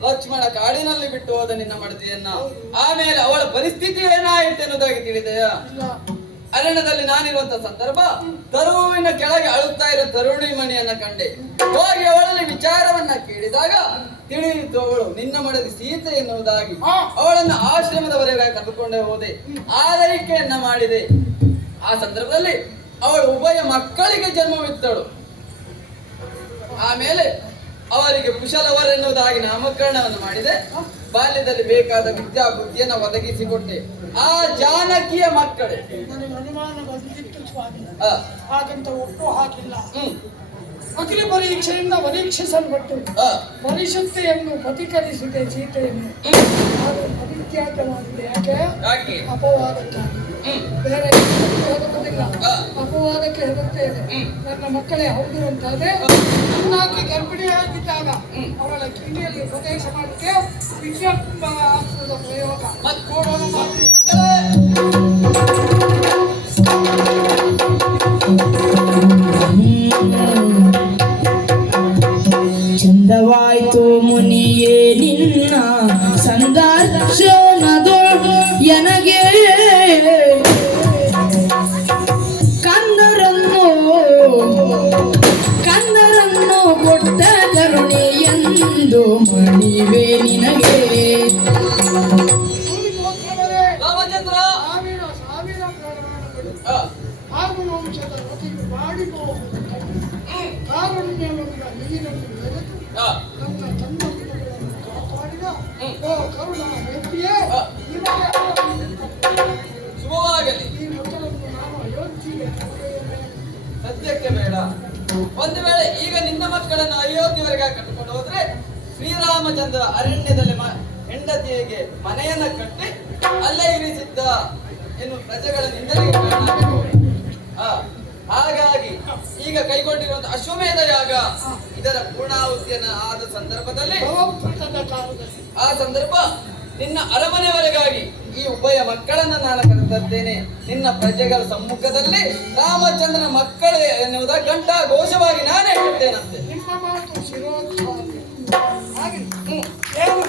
ಲಕ್ಷ್ಮಣ ಕಾಡಿನಲ್ಲಿ ಬಿಟ್ಟು ಹೋದ ನಿನ್ನ ಮಡದಿಯನ್ನ. ಆಮೇಲೆ ಅವಳ ಪರಿಸ್ಥಿತಿ ಏನಾಯಿತು ಎನ್ನುವುದಾಗಿ ತಿಳಿದೆಯ? ಅರಣ್ಯದಲ್ಲಿ ನಾನಿರುವಂತ ಸಂದರ್ಭ ತರುವಿನ ಕೆಳಗೆ ಅಳುತ್ತಾ ಇರೋ ತರುಣಿ ಮಣಿಯನ್ನ ಕಂಡೆ. ಹೋಗಿ ಅವಳಲ್ಲಿ ವಿಚಾರವನ್ನ ಕೇಳಿದಾಗ ತಿಳಿಯಿತು ಅವಳು ನಿನ್ನ ಮಡದಿ ಸೀತೆ ಎನ್ನುವುದಾಗಿ. ಅವಳನ್ನು ಆಶ್ರಮದವರೆಗೆ ಕರೆದುಕೊಂಡೇ ಹೋದೆ, ಆರೈಕೆಯನ್ನ ಮಾಡಿದೆ. ಆ ಸಂದರ್ಭದಲ್ಲಿ ಅವಳು ಉಭಯ ಮಕ್ಕಳಿಗೆ ಜನ್ಮವಿತ್ತಳು. ಆಮೇಲೆ ಅವರಿಗೆ ಕುಶಲವರೆನ್ನುವುದಾಗಿ ನಾಮಕರಣವನ್ನು ಮಾಡಿದೆ. ಬಾಲ್ಯದಲ್ಲಿ ಬೇಕಾದ ವಿದ್ಯಾ ಬುದ್ಧಿಯನ್ನು ಒದಗಿಸಿಕೊಟ್ಟೆ. ಆ ಜಾನಕಿಯ ಮಕ್ಕಳೇ. ನನಗೆ ಅನುಮಾನ ಬಂದಿತ್ತು ಸ್ವಾಮಿ, ಆ, ಹಾಗಂತ ಒಪ್ಪು ಹಾಕಿಲ್ಲ. ಅಖಿಲ ಪರೀಕ್ಷೆಯಿಂದ ಪರೀಕ್ಷಿಸಲ್ಪಟ್ಟು ಆ, ಪರಿಶುದ್ಧಿಯನ್ನು ಪ್ರತಿಕರಿಸಿದೆ ಸೀತೆಯನ್ನು. ಅದು ಪರಿತ್ಯಾಗ ಮಾಡಿದೆ. ಯಾಕೆ? ಯಾಕೆ? ಅಪವಾದಕ್ಕಾಗಿ. ಬೇರೆ ಹೇಳುವುದಿಲ್ಲ. ಅಪವಾದಕ್ಕೆ ಹೆದರ್ತೇನೆ. ನನ್ನ ಮಕ್ಕಳೇ ಹೌದು ಅಂತಾದ್ರೆ ನನ್ನಾಗಿ ಗರ್ಭಿಣಿಯಾಗಿದ್ದಾಗ ಅವಳ ಕಿವಿಯಲ್ಲಿ ಉಪದೇಶ ಮಾಡಿದೆ. ವಿದ್ಯಾಸ್ತ್ರದ ಪ್ರಯೋಗ ನೋಡೋಣ ಮಾಡಿ. ಚಂದವಾಯ್ತು ಮುನಿಯೇ ನಿನ್ನ ಸಂದರ್ಶನದೋ ಎನಗೆ ಕಂದರನ್ನು ಕೊಟ್ಟ ಕರುಣೆ ಎಂದು ಮಣಿವೆ ನಿನಗೆ. ರಾಮಚಂದ್ರ, ಸಾವಿರ ಸಾವಿರ ಪ್ರಮಾಣಗಳು ಆ, ಹಾಗೂ ವಂಶದ ರತಿಗೆ ಮಾಡಿಕೊಳ್ಳುವುದು ಕಾರುಣ್ಯವೆಂಬ ನೀರನ್ನು ಬೆರೆತು ಆ, ನನ್ನ ತಂದೆಗಳನ್ನು ಕಾಪಾಡಿದ ಓ ಕರುಣಾ ವ್ಯಕ್ತಿಯೇ, ನಿಮಗೆ ಶುಭವಾಗಲಿ. ಈ ಮಕ್ಕಳನ್ನು ನಾನು ಅಯೋಧ್ಯೆಗೆ ಕರೆದೊಯ್ಯಬೇಕು. ಸದ್ಯಕ್ಕೆ ಬೇಡ. ಒಂದು ವೇಳೆ ಈಗ ನಿನ್ನ ಮಕ್ಕಳನ್ನು ಅಯೋಧ್ಯೆವರೆಗೆ ಕಟ್ಟಿಕೊಂಡು ಹೋದ್ರೆ ಶ್ರೀರಾಮಚಂದ್ರ ಅರಣ್ಯದಲ್ಲಿ ಹೆಂಡತಿಗೆ ಮನೆಯನ್ನ ಕಟ್ಟಿ ಅಲ್ಲೇ ಇರಿಸಿದ್ದ ಇನ್ನು ಪ್ರಜೆಗಳ ನಿಂದನೆಗೆ ಕಾರಣವಾಗಬೇಕು. ಹಾಗಾಗಿ ಈಗ ಕೈಗೊಂಡಿರುವಂತಹ ಅಶ್ವಮೇಧ ಯಾಗ ಇದರ ಪೂರ್ಣಾಹುತಿಯನ್ನ ಆದ ಸಂದರ್ಭದಲ್ಲಿ ಭವಭೃತದ ಕಾಲದಲ್ಲಿ ಆ ಸಂದರ್ಭ ನಿನ್ನ ಅರಮನೆವರೆಗಾಗಿ ಈ ಉಭಯ ಮಕ್ಕಳನ್ನ ನಾನು ಕರೆತರ್ತೇನೆ. ನಿನ್ನ ಪ್ರಜೆಗಳ ಸಮ್ಮುಖದಲ್ಲಿ ರಾಮಚಂದ್ರನ ಮಕ್ಕಳು ಎನ್ನುವುದ ಗಂಟ ಘೋಷವಾಗಿ ನಾನೇ ಹೇಳ್ತೇನಂತೆ. ನಿಮ್ಮ ಮಾತು ಶಿರೋಧಾರ್ಯ. ಹಾಗೆ ಏನು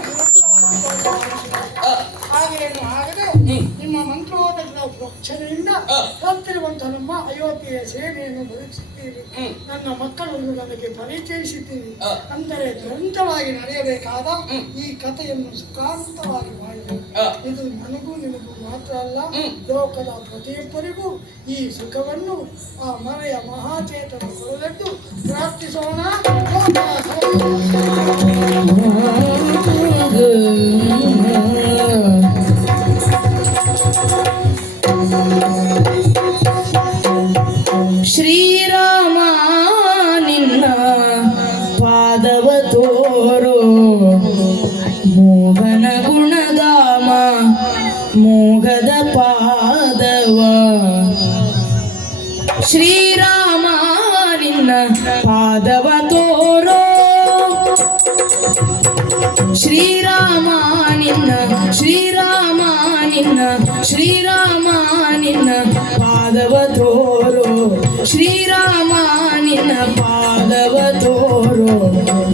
ಹಾಗೇನು ಆಗದೆ ನಿಮ್ಮ ಮಂತ್ರೋದಕದ ಪ್ರೋಕ್ಷಣೆಯಿಂದ ಹೋಗ್ತಿರುವಂತ ನಮ್ಮ ಅಯೋಧ್ಯೆಯ ಸೇನೆಯನ್ನು ಬದುಕಿಸುತ್ತೀರಿ. ನನ್ನ ಮಕ್ಕಳನ್ನು ನನಗೆ ಪರಿಚಯಿಸಿದ್ದೀರಿ. ಅಂದರೆ ದುರಂತವಾಗಿ ನಡೆಯಬೇಕಾದ ಈ ಕಥೆಯನ್ನು ಸುಖಾಂತವಾಗಿ ಮಾಡಿದೆ. ಇದು ನನಗೂ ನಿನಗೂ ಮಾತ್ರ ಅಲ್ಲ, ಲೋಕದ ಪ್ರತಿಯೊಬ್ಬರಿಗೂ ಈ ಸುಖವನ್ನು ಆ ಮನೆಯ ಮಹಾಚೇತನ ಕೊಡಲೆಂದು ಪ್ರಾರ್ಥಿಸೋಣ. ಶ್ರೀರಾಮ ನಿನ್ನ ಪಾದವ ತೋರೋ ಮೋಹನ ಗುಣಧಾಮ ಮೋಗದ ಪಾದವ ಶ್ರೀರಾಮ ನಿನ್ನ ಪಾದವ ತೋರೋ ಶ್ರೀರಾಮ ನಿನ್ನ ಶ್ರೀರಾಮ ನಿನ್ನ ಶ್ರೀರಾಮ ನಿನ್ನ ಪಾದವ ತೋರೋ ಶ್ರೀರಾಮ ನಿನ್ನ ಪಾದವ ತೋರೋ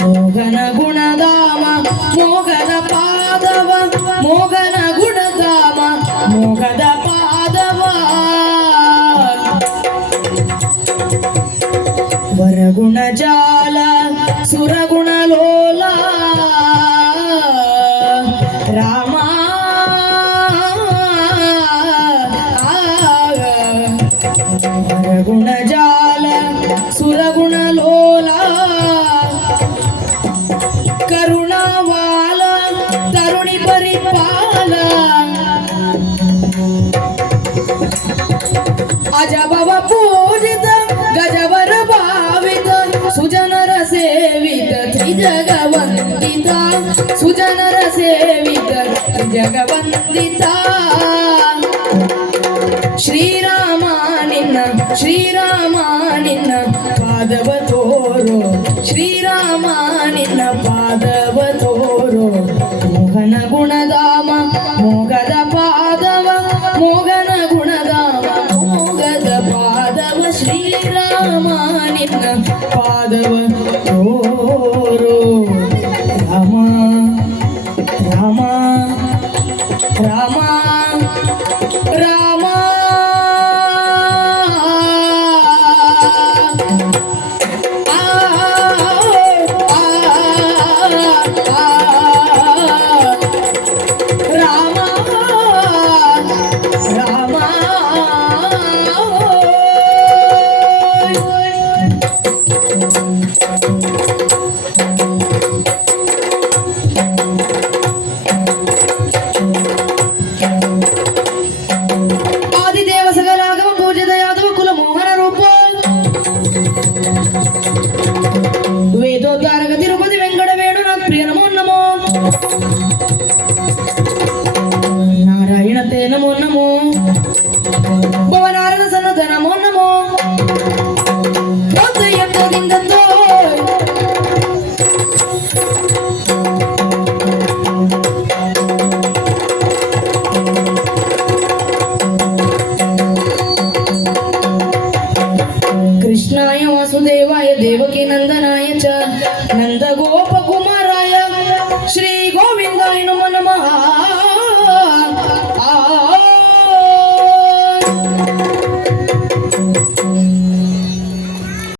ಮೋಗನ ಗುಣಧಾಮ ಮೋಗದ ಪಾದವ ಮೋಗನ ಗುಣಧಾಮ ಮೋಗದ ಪಾದವ ವರಗುಣ ಜಾಲ ಸುರಗುಣ ಲೋಲ ರಾಮ ವರಗುಣ ಜಾಲ ಸುರಗುಣ ಲೋಲ ಕರುಣಾವಾಲ ತರುಣಿ ಪರಿಪಾಲ ಅಜಭವ ಪೂಜಿತ ಗಜವರ ಭಾವಿತ ಸುಜನರ ಸೇವಿತ ತ್ರಿಜಗವಂದಿತ ಸುಜನರ ಸೇವಿತ ತ್ರಿಜಗವಂದಿತ ಶ್ರೀರಾಮ ನಿನ್ನ ಶ್ರೀರಾಮ ನಿನ್ನ ಪಾದವ ತೋರೋ ಶ್ರೀರಾಮ ನಿನ್ನ ಪಾದವ ತೋರೋ ಮೋಹನ ಗುಣಧಾಮ ಮೋಗದ ಪಾದವ ಮೋಗನ ಗುಣಧಾಮ ಮೋಗದ ಪಾದವ ಶ್ರೀರಾಮ ನಿನ್ನ ಪಾದವ ತೋರೋ ರಾಮ ರಾಮ ರಾಮ ರಾಮ ಆದಿದೇವ ಸಕಲಾಗಮ ಪೂಜಿತ ಯಾದವ ಕುಲ ಮೋಹನ ರೂಪ ವೇದೋದ್ಧಾರಕ ತಿರುಪತಿ ವೆಂಕಟ ವೇಣುನಾಥ ಪ್ರಿಯ ನಮೋ ನಮೋ ನಾರಾಯಣ ತೇ ನಮೋ ನಮೋ ಭವನಾರದ ಸನ್ನತ ನಮೋ ನಮೋ ಎತ್ತದಿಂದೋ ಕೃಷ್ಣಾಯ ವಾಸುದೇವಾಯ ದೇವಕಿ ನಂದನಾಯ ಚ ನಂದ ಗೋಪ ಕುಮಾರಾಯ ಶ್ರೀ